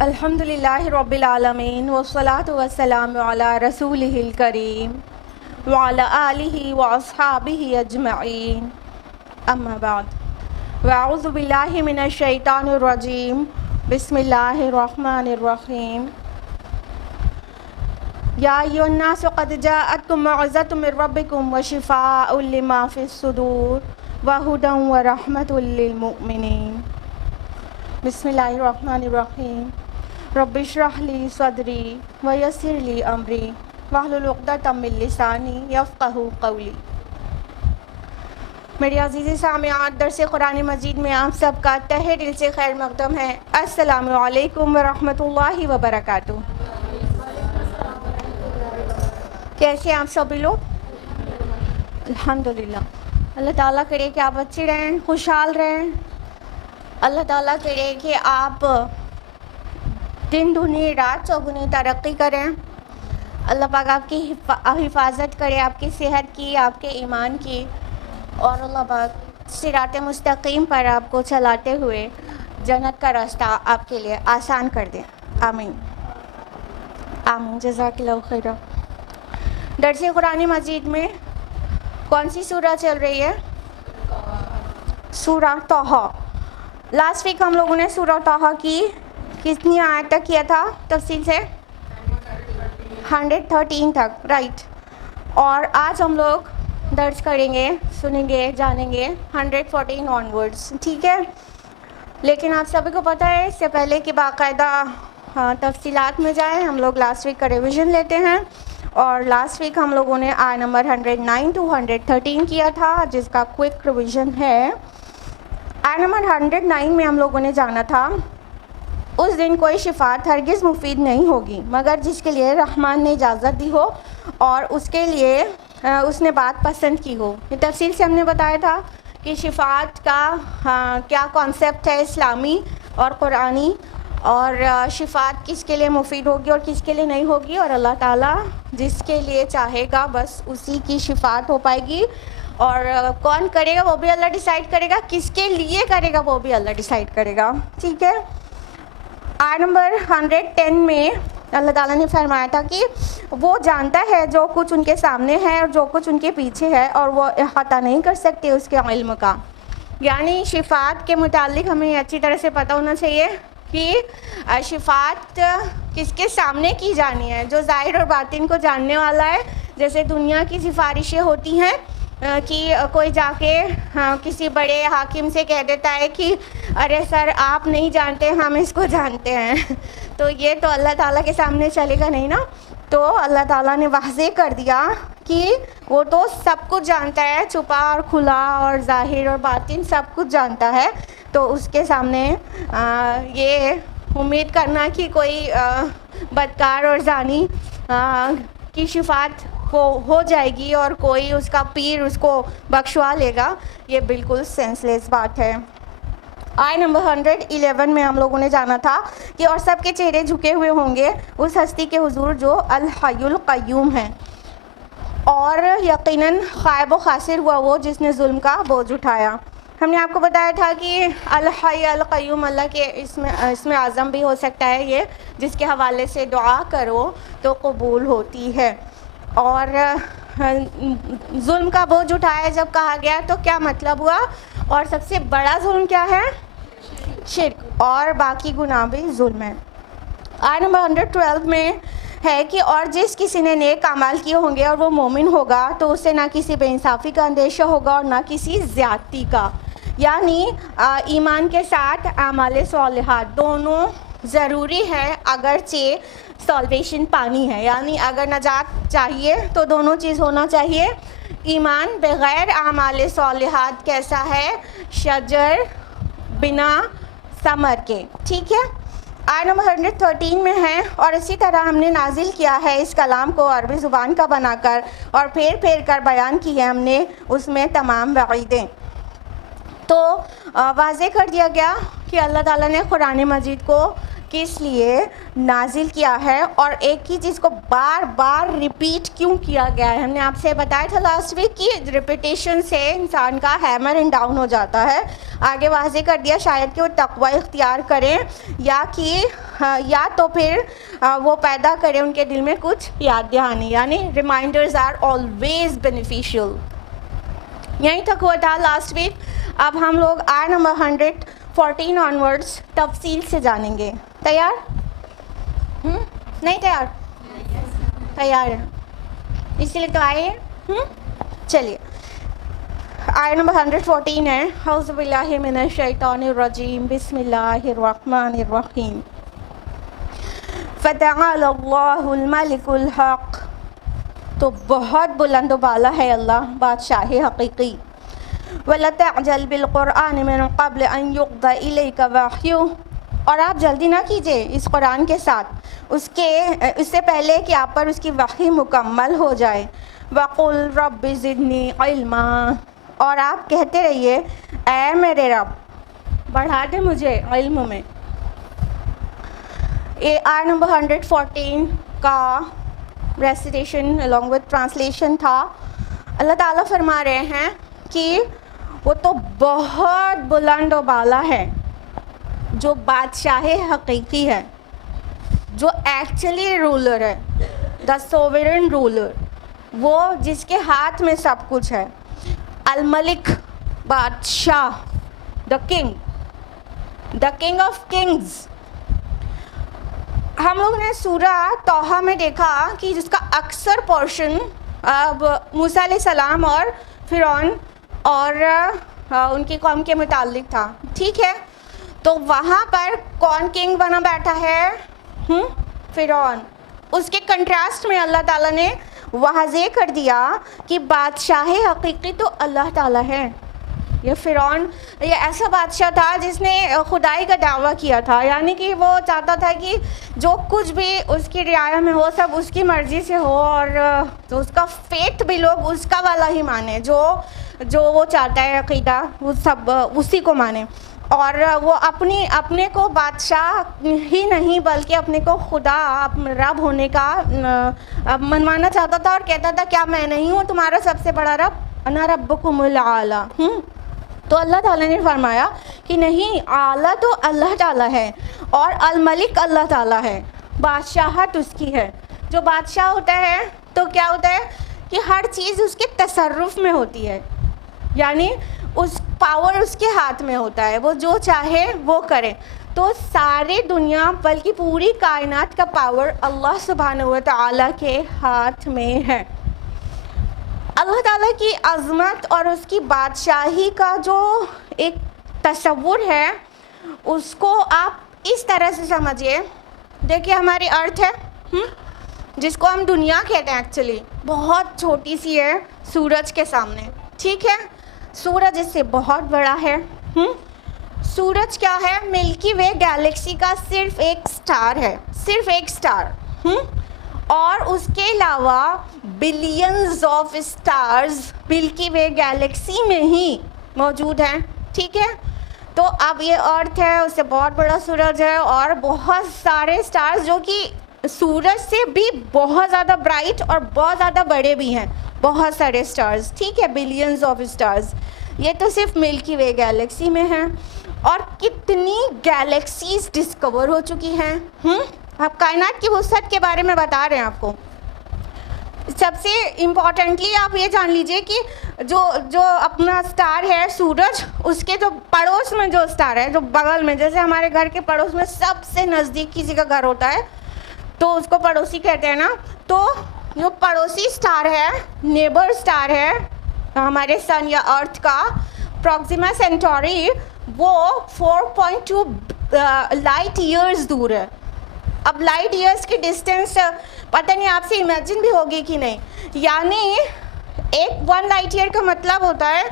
الحمدللہ رب العالمین والصلاة والسلام علی رسولہ الکریم وعلی آلہ واصحابہ اجمعین اما بعد واعوذ باللہ من الشیطان الرجیم بسم اللہ الرحمن الرحیم یا ایھا الناس قد جاءتکم موعظۃ من ربکم وشفاء لما فی الصدور وہدی ورحمۃ للمؤمنین بسم اللہ الرحمن الرحیم رب اشرح لی صدری ویسر لی امری واحلل عقدۃ من لسانی یفقہوا قولی۔ میری عزیزی سامعات، درس قرآن مجید میں آپ سب کا تہہ دل سے خیر مقدم ہے۔ السلام علیکم ورحمۃ اللہ وبرکاتہ۔ کیسے آپ سبھی لوگ؟ الحمدللہ۔ اللہ تعالیٰ کرے کہ آپ اچھے رہیں، خوشحال رہیں۔ اللہ تعالیٰ کرے کہ آپ دن دگنی رات چوگنی ترقی کریں۔ اللہ پاک آپ کی حفاظت کرے، آپ کی صحت کی، آپ کے ایمان کی، اور اللہ پاک صراط مستقیم پر آپ کو چلاتے ہوئے جنت کا راستہ آپ کے لیے آسان کر دیں۔ آمین آمین، جزاک اللہ خیرہ۔ درس قرآن مجید میں کون سی سورہ چل رہی ہے؟ سورہ طٰہٰ۔ لاسٹ ویک ہم لوگوں نے سورہ طٰہٰ کی کتنی آیت تک کیا تھا تفصیل سے؟ 113 تک، رائٹ۔ اور آج ہم لوگ درس کریں گے، سنیں گے، جانیں گے 114 آنورڈس، ٹھیک ہے؟ لیکن آپ سبھی کو پتہ ہے، اس سے پہلے کہ باقاعدہ تفصیلات میں جائیں، ہم لوگ لاسٹ ویک کا ریویژن لیتے ہیں۔ اور لاسٹ ویک ہم لوگوں نے آیت نمبر 109 to 113 کیا تھا، جس کا کوئک ریویژن ہے۔ آیت نمبر 109 میں ہم لوگوں نے جانا تھا، اس دن کوئی شفاعت ہرگز مفید نہیں ہوگی مگر جس کے لیے رحمان نے اجازت دی ہو اور اس کے لیے اس نے بات پسند کی ہو۔ یہ تفصیل سے ہم نے بتایا تھا کہ شفاعت کا کیا کانسیپٹ ہے اسلامی اور قرآنی، اور شفاعت کس کے لیے مفید ہوگی اور کس کے لیے نہیں ہوگی، اور اللہ تعالیٰ جس کے لیے چاہے گا بس اسی کی شفاعت ہو پائے گی، اور کون کرے گا وہ بھی اللہ ڈیسائیڈ کرے گا، کس کے لیے کرے گا وہ بھی اللہ ڈیسائیڈ کرے گا، ٹھیک ہے؟ آیت نمبر 110 میں اللہ تعالیٰ نے فرمایا تھا کہ وہ جانتا ہے جو کچھ ان کے سامنے ہے اور جو کچھ ان کے پیچھے ہے، اور وہ احاطہ نہیں کر سکتے اس کے علم کا۔ یعنی شفاعت کے متعلق ہمیں اچھی طرح سے پتہ ہونا چاہیے کہ شفاعت کس کے سامنے کی جانی ہے، جو ظاہر اور باطن کو جاننے والا ہے۔ جیسے دنیا کی سفارشیں ہوتی ہیں کہ کوئی جا کے کسی بڑے حاکم سے کہہ دیتا ہے کہ ارے سر آپ نہیں جانتے، ہم اس کو جانتے ہیں، تو یہ تو اللہ تعالیٰ کے سامنے چلے گا نہیں نا۔ تو اللہ تعالیٰ نے واضح کر دیا کہ وہ تو سب کچھ جانتا ہے، چھپا اور کھلا اور ظاہر اور باطن سب کچھ جانتا ہے، تو اس کے سامنے یہ امید کرنا کہ کوئی بدکار اور زانی کی شفاعت کو ہو جائے گی اور کوئی اس کا پیر اس کو بخشوا لے گا، یہ بالکل سینس لیس بات ہے۔ آیت نمبر 111 میں ہم لوگوں نے جانا تھا کہ اور سب کے چہرے جھکے ہوئے ہوں گے اس ہستی کے حضور جو الحی القیوم ہے، اور یقیناً خائب و خاسر ہوا وہ جس نے ظلم کا بوجھ اٹھایا۔ ہم نے آپ کو بتایا تھا کہ الحی القیوم اللہ کے اسم اعظم بھی ہو سکتا ہے، یہ جس کے حوالے سے دعا کرو تو قبول ہوتی ہے۔ اور ظلم کا بوجھ اٹھایا جب کہا گیا تو کیا مطلب ہوا؟ اور سب سے بڑا ظلم کیا ہے؟ شرک، اور باقی گناہ بھی ظلم ہے۔ آیت نمبر 112 میں ہے کہ اور جس کسی نے نیک اعمال کیے ہوں گے اور وہ مومن ہوگا تو اسے نہ کسی بے انصافی کا اندیشہ ہوگا اور نہ کسی زیادتی کا۔ یعنی ایمان کے ساتھ اعمال صالحات دونوں ضروری ہے اگرچہ سالویشن پانی ہے، یعنی اگر نجات چاہیے تو دونوں چیز ہونا چاہیے۔ ایمان بغیر اعمال صالحات کیسا ہے؟ شجر بنا ثمر کے، ٹھیک ہے؟ آیت نمبر 113 میں ہے اور اسی طرح ہم نے نازل کیا ہے اس کلام کو عربی زبان کا بنا کر اور پھیر پھیر کر بیان کی ہے ہم نے اس میں تمام وعیدیں۔ تو واضح کر دیا گیا کہ اللہ تعالیٰ نے قرآن مجید کو کس لیے نازل کیا ہے اور ایک ہی چیز کو بار بار ریپیٹ کیوں کیا گیا ہے. ہم نے آپ سے بتایا تھا لاسٹ ویک کہ ریپیٹیشن سے انسان کا ہیمر اینڈ ڈاؤن ہو جاتا ہے. آگے واضح کر دیا شاید کہ وہ تقوی اختیار کریں یا تو پھر وہ پیدا کریں ان کے دل میں کچھ یاد دہانی, یعنی ریمائنڈرز آر آلویز بینیفیشیل. یہیں تک ہوا تھا لاسٹ ویک. اب ہم لوگ آیت نمبر 114 آنورڈس تفصیل سے جانیں گے. تیار؟ نہیں تیار؟ تیار ہے, اسی لیے تو آئے ہیں. چلیے آیت نمبر 114 ہے. اعوذ باللہ من الشیطان الرجیم, بسم اللہ الرحمن الرحیم. فتعالی اللہ الملک الحق, تو بہت بلند و بالا ہے اللہ بادشاہ حقیقی. وَلَا تَعْجَلْ بِالْقُرْآنِ مِنْ قَبْلِ أَنْ يُقْضَى إِلَيْكَ وَحْيُهُ, اور آپ جلدی نہ کیجئے اس قرآن کے ساتھ اس سے پہلے کہ آپ پر اس کی وحی مکمل ہو جائے. وَقُلْ رَبِّ زِدْنِي عِلْمًا, اور آپ کہتے رہیے اے میرے رب بڑھا دے مجھے علم میں. آیت نمبر 114 کا ریسیٹیشن along with ٹرانسلیشن تھا. اللہ تعالیٰ فرما رہے ہیں کہ وہ تو بہت بلند و بالا ہے جو بادشاہ حقیقی ہے, جو ایکچولی رولر ہے, دا سوورن رولر, وہ جس کے ہاتھ میں سب کچھ ہے. الملک, بادشاہ, دا کنگ آف کنگز. ہم لوگ نے سورہ طٰہٰ میں دیکھا کہ جس کا اکثر پورشن موسیٰ علیہ السلام اور فرعون اور ان کی قوم کے متعلق تھا. ٹھیک ہے, تو وہاں پر کون کنگ بنا بیٹھا ہے؟ فرعون. اس کے کنٹراسٹ میں اللہ تعالیٰ نے واضح کر دیا کہ بادشاہ حقیقی تو اللہ تعالیٰ ہے. یہ فرعون یہ ایسا بادشاہ تھا جس نے خدائی کا دعویٰ کیا تھا, یعنی کہ وہ چاہتا تھا کہ جو کچھ بھی اس کی رعایا میں ہو سب اس کی مرضی سے ہو, اور تو اس کا فیتھ بھی لوگ اس کا والا ہی مانے, جو وہ چاہتا ہے عقیدہ وہ سب اسی کو مانے. اور وہ اپنے کو بادشاہ ہی نہیں بلکہ اپنے کو خدا رب ہونے کا منوانا چاہتا تھا, اور کہتا تھا کیا میں نہیں ہوں تمہارا سب سے بڑا رب؟ انا ربکم الاعلی. تو اللہ تعالیٰ نے فرمایا کہ نہیں, اعلیٰ تو اللہ تعالیٰ ہے اور الملک اللہ تعالیٰ ہے, بادشاہت اس کی ہے. جو بادشاہ ہوتا ہے تو کیا ہوتا ہے کہ ہر چیز اس کے تصرف میں ہوتی ہے, یعنی اس پاور اس کے ہاتھ میں ہوتا ہے, وہ جو چاہے وہ کرے. تو ساری دنیا بلکہ پوری کائنات کا پاور اللہ سبحانہ و تعالیٰ کے ہاتھ میں ہے. اللہ تعالیٰ کی عظمت اور اس کی بادشاہی کا جو ایک تصور ہے اس کو آپ اس طرح سے سمجھیے. دیکھیے ہماری ارتھ ہے جس کو ہم دنیا کہتے ہیں, ایکچولی بہت چھوٹی سی ہے سورج کے سامنے. ٹھیک ہے, سورج اس سے بہت بڑا ہے. سورج کیا ہے؟ ملکی وے گیلیکسی کا صرف ایک سٹار ہے, صرف ایک سٹار. اور اس کے علاوہ بلینز آف سٹارز ملکی وے گیلیکسی میں ہی موجود ہیں. ٹھیک ہے, تو اب یہ ارتھ ہے, اس سے بہت بڑا سورج ہے, اور بہت سارے سٹارز جو کہ سورج سے بھی بہت زیادہ برائٹ اور بہت زیادہ بڑے بھی ہیں, بہت سارے سٹارز. ٹھیک ہے, بلینز آف سٹارز. یہ تو صرف ملکی وے گیلیکسی میں ہیں, اور کتنی گیلیکسیز ڈسکور ہو چکی ہیں. اب کائنات کی وسعت کے بارے میں بتا رہے ہیں آپ کو. سب سے امپورٹنٹلی آپ یہ جان لیجئے کہ جو اپنا سٹار ہے سورج, اس کے جو پڑوس میں جو سٹار ہے, جو بغل میں, جیسے ہمارے گھر کے پڑوس میں سب سے نزدیک کسی کا گھر ہوتا ہے تو اس کو پڑوسی کہتے ہیں نا. تو جو پڑوسی سٹار ہے, نیبر سٹار ہے ہمارے سن یا ارتھ کا, پروکسیما سینٹوری, وہ 4.2 لائٹ ایئرز دور ہے. اب لائٹ ایئرز کی ڈسٹینس پتہ نہیں آپ سے امیجن بھی ہوگی کہ نہیں, یعنی 1 لائٹ ایئر کا مطلب ہوتا ہے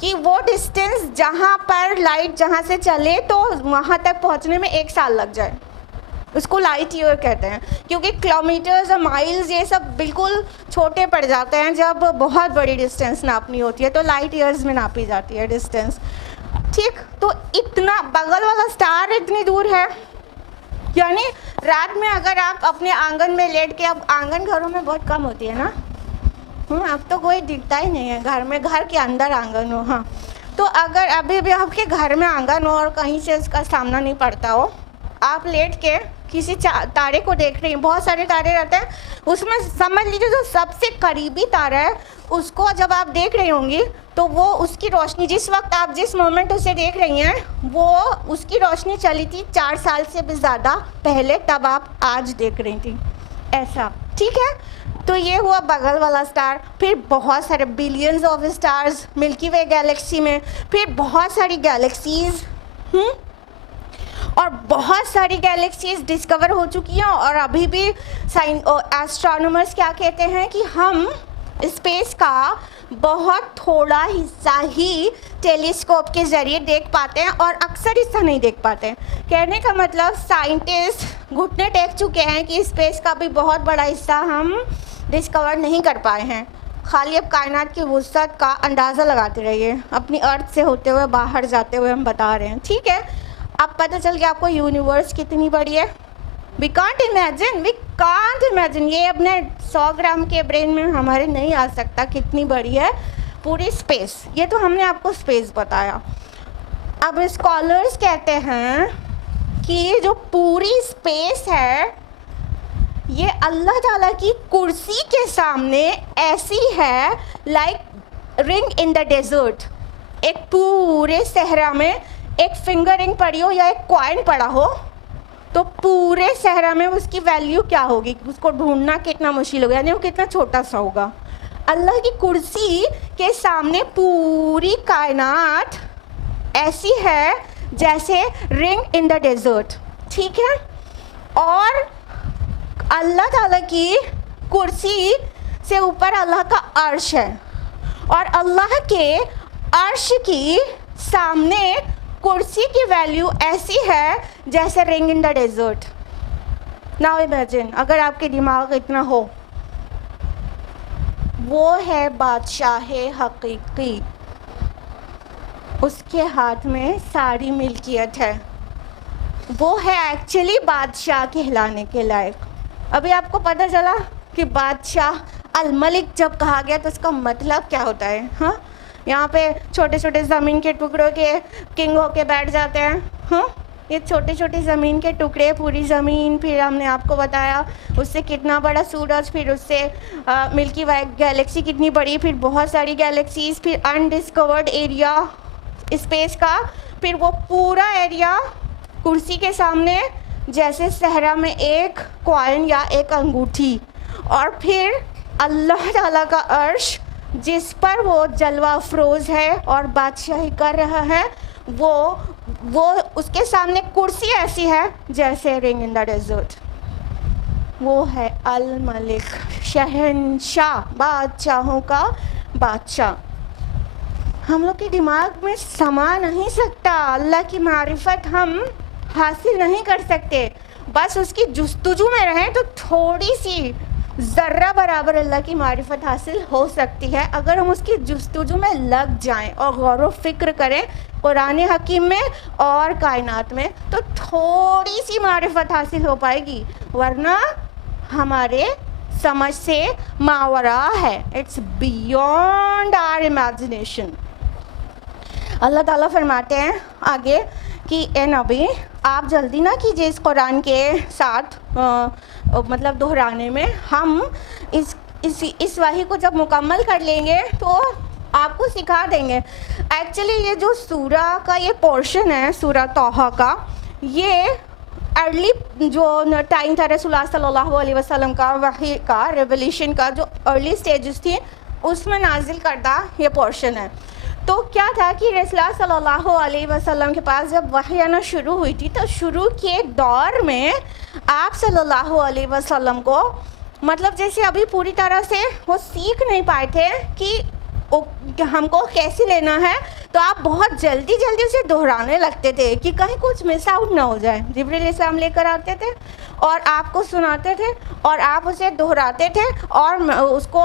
کہ وہ ڈسٹینس جہاں پر لائٹ جہاں سے چلے تو وہاں تک پہنچنے میں 1 سال لگ جائے, اس کو لائٹ ایئر کہتے ہیں. کیونکہ کلومیٹرز اور مائلز یہ سب بالکل چھوٹے پڑ جاتے ہیں جب بہت بڑی ڈسٹینس ناپنی ہوتی ہے, تو لائٹ ایئرز میں ناپی جاتی ہے ڈسٹینس. ٹھیک, تو اتنا بغل والا سٹار اتنی دور ہے, یعنی رات میں اگر آپ اپنے آنگن میں لیٹ کے, اب آنگن گھروں میں بہت کم ہوتی ہے نا, اب تو کوئی دکھتا ہی نہیں ہے گھر میں, گھر کے اندر آنگن ہو, ہاں, تو اگر ابھی بھی آپ کے گھر میں آنگن ہو اور کہیں سے اس کا سامنا نہیں پڑتا ہو, آپ لیٹ کے کسی تارے کو دیکھ رہی ہیں, بہت سارے تارے رہتے ہیں, اس میں سمجھ لیجیے جو سب سے قریبی تارا ہے اس کو جب آپ دیکھ رہی ہوں گی تو وہ اس کی روشنی, جس وقت آپ جس مومنٹ اسے دیکھ رہی ہیں وہ اس کی روشنی چلی تھی 4 سال سے بھی زیادہ پہلے, تب آپ آج دیکھ رہی تھی ایسا, ٹھیک ہے. تو یہ ہوا بغل والا سٹار. پھر بہت سارے بلینز آف سٹارز ملکی وے گیلیکسی میں, پھر بہت ساری گیلیکسیز, اور بہت ساری گیلیکسیز ڈسکور ہو چکی ہیں, اور ابھی بھی ایسٹرونومرز کیا کہتے ہیں کہ ہم اسپیس کا بہت تھوڑا حصہ ہی ٹیلیسکوپ کے ذریعے دیکھ پاتے ہیں اور اکثر حصہ نہیں دیکھ پاتے. کہنے کا مطلب سائنٹسٹ گھٹنے ٹیک چکے ہیں کہ اسپیس کا بھی بہت بڑا حصہ ہم ڈسکور نہیں کر پائے ہیں. خالی اب کائنات کی وسعت کا اندازہ لگاتے رہیے, اپنی ارتھ سے ہوتے ہوئے باہر جاتے ہوئے ہم بتا رہے ہیں, ٹھیک ہے. اب پتہ چل گیا آپ کو یونیورس کتنی بڑی ہے. وی کانٹ امیجن, یہ اپنے 100 گرام کے برین میں ہمارے نہیں آ سکتا کتنی بڑی ہے پوری اسپیس. یہ تو ہم نے آپ کو اسپیس بتایا. اب اسکالرس کہتے ہیں کہ یہ جو پوری اسپیس ہے یہ اللہ تعالیٰ کی کرسی کے سامنے ایسی ہے لائک رنگ ان دا ڈیزرٹ. ایک پورے صحرا میں ایک فنگر رنگ پڑی ہو یا ایک کوائن پڑا ہو تو پورے صحرا میں اس کی ویلیو کیا ہوگی, اس کو ڈھونڈنا کتنا مشکل ہوگا, یعنی وہ کتنا چھوٹا سا ہوگا. اللہ کی کرسی کے سامنے پوری کائنات ایسی ہے جیسے رنگ ان دا ڈیزرٹ, ٹھیک ہے. اور اللہ تعالیٰ کی کرسی سے اوپر اللہ کا عرش ہے, اور اللہ کے عرش کی سامنے کرسی کی ویلیو ایسی ہے جیسے رنگ ان دا ڈیزرٹ. ناؤ امیجن اگر آپ کے دماغ اتنا ہو, وہ ہے بادشاہ حقیقی, اس کے ہاتھ میں ساری ملکیت ہے, وہ ہے ایکچولی بادشاہ کہلانے کے لائق. ابھی آپ کو پتہ چلا کہ بادشاہ الملک جب کہا گیا تو اس کا مطلب کیا ہوتا ہے. ہاں, یہاں پہ چھوٹے چھوٹے زمین کے ٹکڑوں کے کنگ ہو کے بیٹھ جاتے ہیں. ہاں, یہ چھوٹے چھوٹے زمین کے ٹکڑے, پوری زمین, پھر ہم نے آپ کو بتایا اس سے کتنا بڑا سورج, پھر اس سے ملکی وے گیلیکسی کتنی بڑی, پھر بہت ساری گیلیکسیز, پھر انڈسکورڈ ایریا اسپیس کا, پھر وہ پورا ایریا کرسی کے سامنے جیسے صحرا میں ایک کوائن یا ایک انگوٹھی, اور پھر اللہ تعالیٰ کا عرش جس پر وہ جلوہ افروز ہے اور بادشاہی کر رہا ہے, وہ اس کے سامنے کرسی ایسی ہے جیسے رنگ ان دا ڈیزرٹ. وہ ہے الملک, شہنشاہ, بادشاہوں کا بادشاہ. ہم لوگ کے دماغ میں سما نہیں سکتا, اللہ کی معرفت ہم حاصل نہیں کر سکتے. بس اس کی جستجو میں رہیں تو تھوڑی سی ذرہ برابر اللہ کی معرفت حاصل ہو سکتی ہے اگر ہم اس کی جستجو میں لگ جائیں اور غور و فکر کریں قرآن حکیم میں اور کائنات میں, تو تھوڑی سی معرفت حاصل ہو پائے گی, ورنہ ہمارے سمجھ سے ماورا ہے. It's beyond our imagination. Allah تعالیٰ فرماتے ہیں آگے کہ اے نبی آپ جلدی نہ کیجیے اس قرآن کے ساتھ مطلب دہرانے میں, ہم اس وحی کو جب مکمل کر لیں گے تو آپ کو سکھا دیں گے. ایکچولی یہ جو سورہ کا یہ پورشن ہے سورہ طٰہٰ کا, یہ ارلی جو ٹائم تھا رسول اللہ صلی اللہ علیہ وسلم کا وحی کا ریولیشن کا جو ارلی سٹیجز تھی اس میں نازل کردہ یہ پورشن ہے. تو کیا تھا کہ رسول اللہ صلی اللہ علیہ وسلم کے پاس جب وحی آنا شروع ہوئی تھی تو شروع کے دور میں آپ صلی اللہ علیہ وسلم کو مطلب جیسے ابھی پوری طرح سے وہ سیکھ نہیں پائے تھے کہ ہم کو کیسے لینا ہے, تو آپ بہت جلدی اسے دہرانے لگتے تھے کہ کہیں کچھ مس آؤٹ نہ ہو جائے. جبریل علیہ السلام لے کر آتے تھے اور آپ کو سناتے تھے اور آپ اسے دہراتے تھے اور اس کو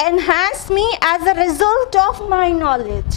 enhance me as a result of my knowledge।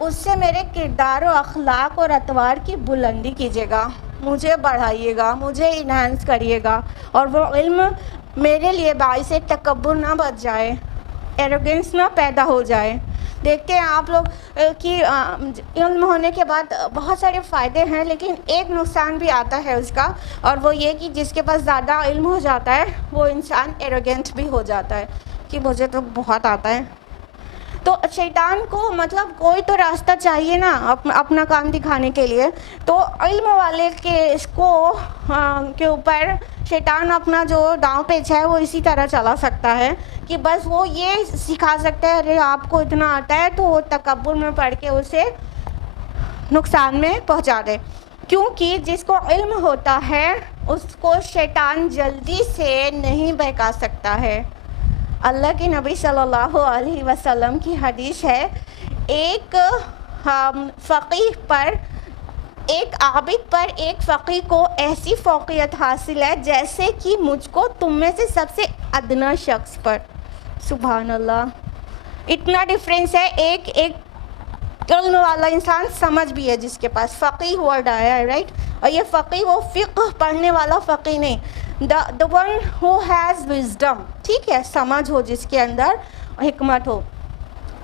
اس سے میرے کردار و اخلاق اور اطوار کی بلندی کیجیے گا، مجھے بڑھائیے گا، مجھے انہانس کریے گا، اور وہ علم میرے لیے باعث تکبر نہ بچ جائے، ایروگنس نہ پیدا ہو جائے۔ دیکھتے ہیں آپ لوگ کہ علم ہونے کے بعد بہت سارے فائدے ہیں، لیکن ایک نقصان بھی آتا ہے اس کا، اور وہ یہ کہ جس کے پاس زیادہ علم ہو جاتا ہے وہ انسان ایروگنٹ بھی ہو جاتا ہے کہ مجھے تو بہت آتا ہے۔ تو شیطان کو مطلب کوئی تو راستہ چاہیے نا اپنا کام دکھانے کے لیے، تو علم والے کے اس کو کے اوپر شیطان اپنا جو داؤں پیچ ہے وہ اسی طرح چلا سکتا ہے کہ بس وہ یہ سکھا سکتا ہے ارے آپ کو اتنا آتا ہے، تو وہ تکبر میں پڑھ کے اسے نقصان میں پہنچا دے، کیونکہ جس کو علم ہوتا ہے اس کو شیطان جلدی سے نہیں بہکا سکتا ہے۔ اللہ کے نبی صلی اللہ علیہ وسلم کی حدیث ہے، ایک فقیہ پر، ایک عابد پر ایک فقیہ کو ایسی فوقیت حاصل ہے جیسے کہ مجھ کو تم میں سے سب سے ادنا شخص پر۔ سبحان اللہ، اتنا ڈفرینس ہے۔ ایک علم والا انسان سمجھ بھی ہے جس کے پاس، فقیہ ورڈ آیا ہے رائٹ، اور یہ فقیہ وہ فقہ پڑھنے والا فقیہ نہیں، the one who has wisdom، ٹھیک ہے، سمجھ ہو جس کے اندر، حکمت ہو۔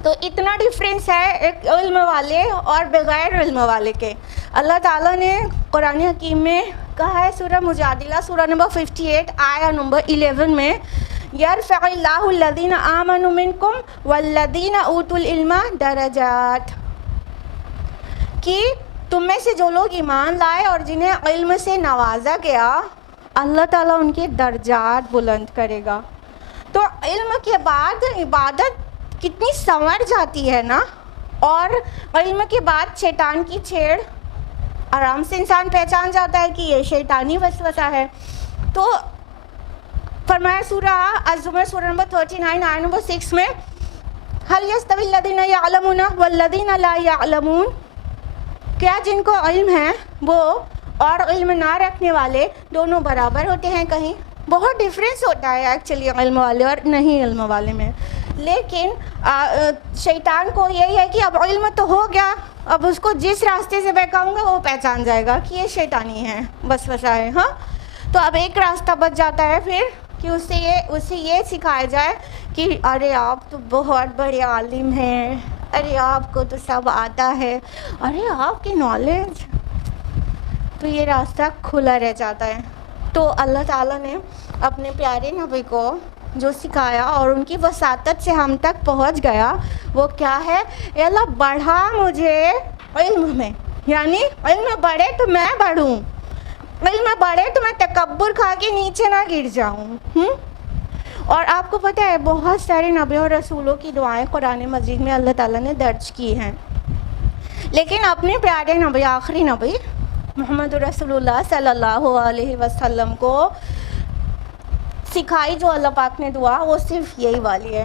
تو اتنا ڈفرینس ہے ایک علم والے اور بغیر علم والے کے۔ اللہ تعالیٰ نے قرآن حکیم میں کہا ہے سورہ مجادلہ سورہ نمبر 58 آیہ نمبر 11 میں، یرفع اللہ الذین آمنوا منکم والذین اوتوا العلم درجات، کہ تم میں سے جو لوگ ایمان لائے اور جنہیں علم سے نوازا گیا، اللہ تعالیٰ ان کے درجات بلند کرے گا۔ تو علم کے بعد عبادت کتنی سنور جاتی ہے نا، اور علم کے بعد شیطان کی چھیڑ آرام سے انسان پہچان جاتا ہے کہ یہ شیطانی وسوسہ ہے۔ تو فرمایا سورہ الزمر سورہ نمبر 39 آیہ نمبر 6 میں، هل يستوي الذين يعلمون والذين لا يعلمون، کیا جن کو علم ہے وہ اور علم نہ رکھنے والے دونوں برابر ہوتے ہیں؟ کہیں بہت ڈفرینس ہوتا ہے ایکچولی علم والے اور نہیں علم والے میں۔ لیکن شیطان کو یہی ہے کہ اب علم تو ہو گیا، اب اس کو جس راستے سے بہکاؤں گا وہ پہچان جائے گا کہ یہ شیطانی ہے، وسوسہ ہے۔ ہاں، تو اب ایک راستہ بچ جاتا ہے پھر کہ اسے یہ سکھایا جائے کہ ارے آپ تو بہت بڑے عالم ہیں، ارے آپ کو تو سب آتا ہے، ارے آپ کی نالج، تو یہ راستہ کھلا رہ جاتا ہے۔ تو اللہ تعالیٰ نے اپنے پیارے نبی کو جو سکھایا اور ان کی وساطت سے ہم تک پہنچ گیا وہ کیا ہے؟ اے اللہ بڑھا مجھے علم میں، یعنی علم بڑھے تو میں بڑھوں، علم بڑھے تو میں تکبر کھا کے نیچے نہ گر جاؤں۔ اور آپ کو پتہ ہے بہت سارے نبیوں اور رسولوں کی دعائیں قرآن مجید میں اللہ تعالیٰ نے درج کی ہیں، لیکن اپنے پیارے نبی، آخری نبی محمد رسول اللہ صلی اللہ علیہ وسلم کو سکھائی جو اللہ پاک نے دعا، وہ صرف یہی والی ہے۔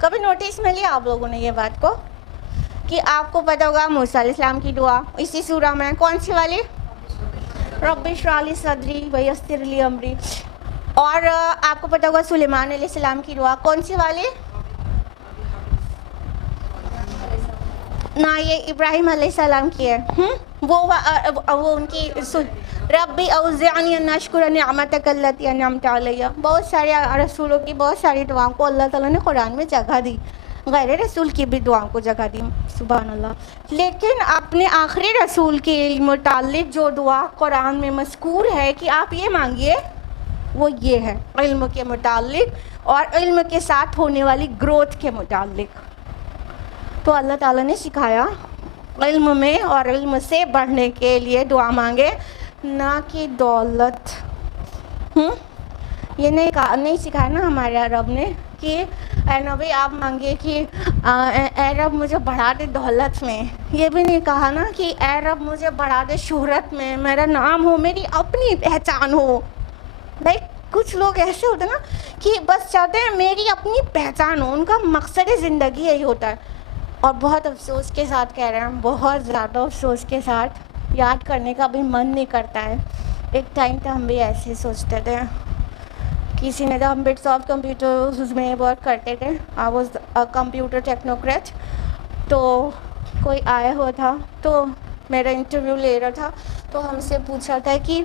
کبھی نوٹس میں لیا آپ لوگوں نے یہ بات کو کہ آپ کو پتہ ہوگا موسیٰ علیہ السلام کی دعا اسی سورہ میں کون سی والی؟ رب اشرح لی صدری ویسر لی امری، اور آپ کو پتہ ہوگا سلیمان علیہ السلام کی دعا کون سی والی؟ نہ یہ ابراہیم علیہ السلام کی ہے، وہ ان کی ربی اوزعنی ان اشکر نعمتک التی انعمت علی۔ بہت سارے رسولوں کی بہت ساری دعاؤں کو اللہ تعالیٰ نے قرآن میں جگہ دی، غیر رسول کی بھی دعاؤں کو جگہ دی، سبحان اللہ۔ لیکن اپنے آخری رسول کے متعلق جو دعا قرآن میں مذکور ہے کہ آپ یہ مانگیے، وہ یہ ہے علم کے متعلق اور علم کے ساتھ ہونے والی گروتھ کے متعلق۔ تو اللہ تعالیٰ نے سکھایا علم میں اور علم سے بڑھنے کے لیے دعا مانگے، نہ کہ دولت۔ یہ نہیں سکھایا نا ہمارے رب نے کہ اے نبی آپ مانگے کہ اے رب مجھے بڑھا دے دولت میں، یہ بھی نہیں کہا نا کہ اے رب مجھے بڑھا دے شہرت میں، میرا نام ہو، میری اپنی پہچان ہو۔ لائک کچھ لوگ ایسے ہوتے ہیں نا کہ بس چاہتے ہیں میری اپنی پہچان ہو، ان کا مقصد زندگی یہی ہوتا ہے۔ اور بہت افسوس کے ساتھ کہہ رہے ہیں، بہت زیادہ افسوس کے ساتھ، یاد کرنے کا بھی من نہیں کرتا ہے۔ ایک ٹائم تھا ہم بھی ایسے سوچتے تھے، کسی نے ہم بٹس آف کمپیوٹر میں ورک کرتے تھے، آئی واز کمپیوٹر ٹیکنوکریٹ، تو کوئی آیا ہوا تھا تو میرا انٹرویو لے رہا تھا, تو ہم سے پوچھا تھا کہ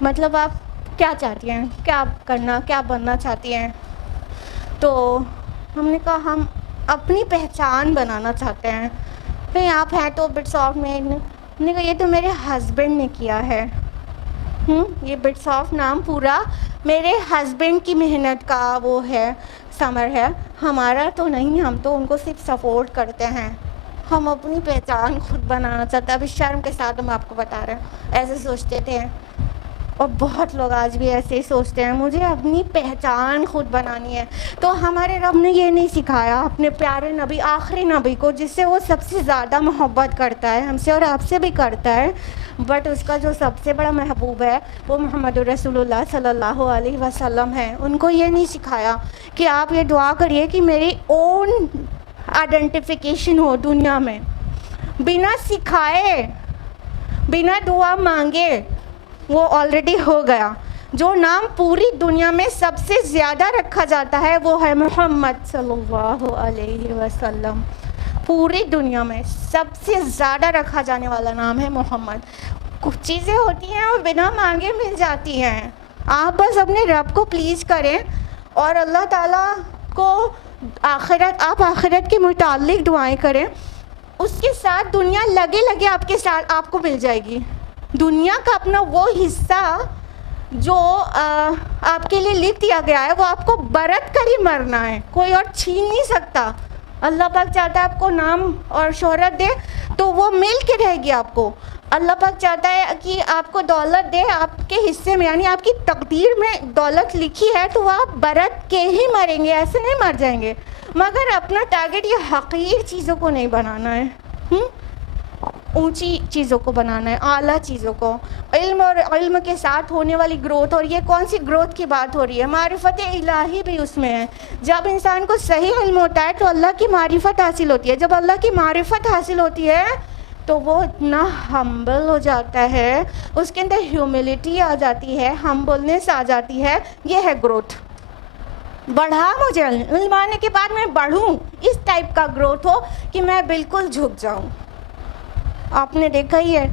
مطلب آپ کیا چاہتی ہیں, کیا بننا چاہتی ہیں. تو ہم نے کہا ہم اپنی پہچان بنانا چاہتے ہیں. کہیں آپ ہیں تو بٹس آف میں, ہم نے کہا یہ تو میرے ہسبینڈ نے کیا ہے. یہ بٹس آف نام پورا میرے ہسبینڈ کی محنت کا وہ ہے, ثمر ہے, ہمارا تو نہیں. ہم تو ان کو صرف سپورٹ کرتے ہیں. ہم اپنی پہچان خود بنانا چاہتے ہیں. ابھی شرم کے ساتھ ہم آپ کو بتا رہے ہیں, ایسے سوچتے تھے, اور بہت لوگ آج بھی ایسے ہی سوچتے ہیں, مجھے اپنی پہچان خود بنانی ہے. تو ہمارے رب نے یہ نہیں سکھایا اپنے پیارے نبی, آخری نبی کو, جس سے وہ سب سے زیادہ محبت کرتا ہے, ہم سے اور آپ سے بھی کرتا ہے, بٹ اس کا جو سب سے بڑا محبوب ہے وہ محمد رسول اللہ صلی اللہ علیہ وسلم ہے. ان کو یہ نہیں سکھایا کہ آپ یہ دعا کریے کہ میری اون آئیڈینٹیفیکیشن ہو دنیا میں, بنا سکھائے, بنا دعا مانگے. وہ آلریڈی ہو گیا. جو نام پوری دنیا میں سب سے زیادہ رکھا جاتا ہے وہ ہے محمد صلی اللہ علیہ وسلم. پوری دنیا میں سب سے زیادہ رکھا جانے والا نام ہے محمد. کچھ چیزیں ہوتی ہیں وہ بنا مانگے مل جاتی ہیں. آپ بس اپنے رب کو پلیز کریں, اور اللہ تعالیٰ کو آپ آخرت کے متعلق دعائیں کریں. اس کے ساتھ دنیا لگے لگے آپ کے ساتھ آپ کو مل جائے گی. دنیا کا اپنا وہ حصہ جو آپ کے لیے لکھ دیا گیا ہے وہ آپ کو برت کر ہی مرنا ہے, کوئی اور چھین نہیں سکتا. اللہ پاک چاہتا ہے آپ کو نام اور شہرت دے تو وہ مل کے رہے گی آپ کو. اللہ پاک چاہتا ہے کہ آپ کو دولت دے, آپ کے حصے میں یعنی آپ کی تقدیر میں دولت لکھی ہے تو وہ آپ برت کے ہی مریں گے, ایسے نہیں مر جائیں گے. مگر اپنا ٹارگیٹ یہ حقیر چیزوں کو نہیں بنانا ہے, اونچی چیزوں کو بنانا ہے, اعلیٰ چیزوں کو. علم اور علم کے ساتھ ہونے والی گروتھ, اور یہ کون سی گروتھ کی بات ہو رہی ہے؟ معرفت الہی بھی اس میں ہے. جب انسان کو صحیح علم ہوتا ہے تو اللہ کی معرفت حاصل ہوتی ہے. جب اللہ کی معرفت حاصل ہوتی ہے تو وہ اتنا ہمبل ہو جاتا ہے, اس کے اندر ہیوملٹی آ جاتی ہے, ہمبلنس آ جاتی ہے. یہ ہے گروتھ. بڑھا مجھے علم آنے کے بعد میں بڑھوں, اس ٹائپ کا گروتھ ہو کہ میں بالکل جھک جاؤں. آپ نے دیکھا ہی ہے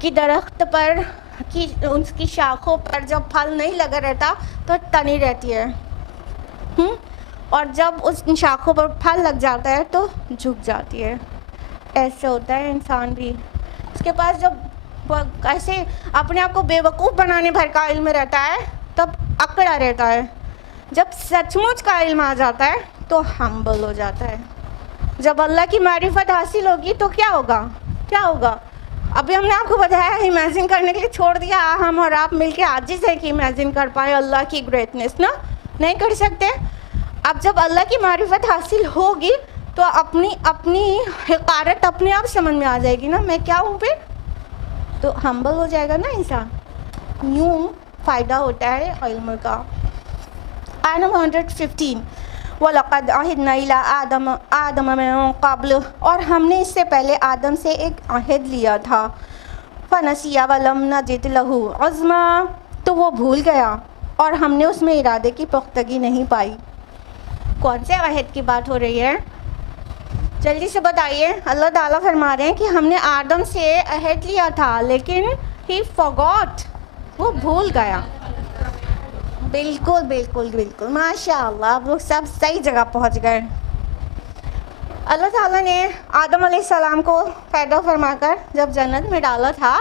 کہ درخت پر اس کی شاخوں پر جب پھل نہیں لگا رہتا تو تنی رہتی ہے, اور جب اس شاخوں پر پھل لگ جاتا ہے تو جھک جاتی ہے. ایسے ہوتا ہے انسان بھی. اس کے پاس جب ایسے اپنے آپ کو بے وقوف بنانے بھر کا علم رہتا ہے تب اکڑا رہتا ہے. جب سچ مچ کا علم آ جاتا ہے تو ہمبل ہو جاتا ہے. جب اللہ کی معرفت حاصل ہوگی تو کیا ہوگا؟ ابھی ہم نے آپ کو بتایا, امیجن کرنے کے لیے چھوڑ دیا. ہم اور آپ مل کے عاجز ہیں کہ امیجن کر پائیں اللہ کی گریٹنس, نا, نہیں کر سکتے. اب جب اللہ کی معرفت حاصل ہوگی تو اپنی حقارت اپنے آپ سمجھ میں آ جائے گی نا, میں کیا ہوں پھر, تو ہمبل ہو جائے گا نا انسان. یوں فائدہ ہوتا ہے علم کا. آیت نمبر 115, وَلَقَدْ عَهِدْنَا إِلَىٰ آدَمَ مِن قَبْلُ, اور ہم نے اس سے پہلے آدم سے ایک عہد لیا تھا. فَنَسِيَ وَلَمْ نَجِدْ لَهُ عَزْمًا, تو وہ بھول گیا اور ہم نے اس میں ارادے کی پختگی نہیں پائی. کون سے عہد کی بات ہو رہی ہے؟ جلدی سے بتائیے. اللہ تعالیٰ فرما رہے ہیں کہ ہم نے آدم سے عہد لیا تھا لیکن he forgot, وہ بھول گیا. بالکل بالکل بالکل, ماشاء اللہ, آپ لوگ سب صحیح جگہ پہنچ گئے. اللہ تعالیٰ نے آدم علیہ السلام کو پیدا فرما کر جب جنت میں ڈالا تھا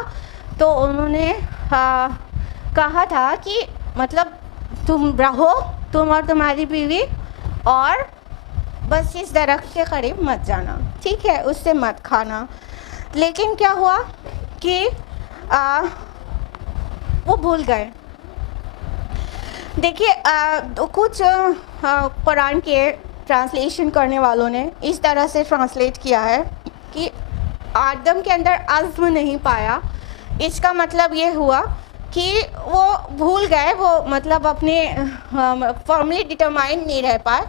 تو انہوں نے کہا تھا کہ مطلب تم رہو, تم اور تمہاری بیوی, اور بس اس درخت کے قریب مت جانا, ٹھیک ہے, اس سے مت کھانا. لیکن کیا ہوا کہ وہ بھول گئے. دیکھیے کچھ قرآن کے ٹرانسلیشن کرنے والوں نے اس طرح سے ٹرانسلیٹ کیا ہے کہ آدم کے اندر عزم نہیں پایا. اس کا مطلب یہ ہوا کہ وہ بھول گئے, وہ مطلب اپنے فارملی ڈٹرمائن نہیں رہ پائے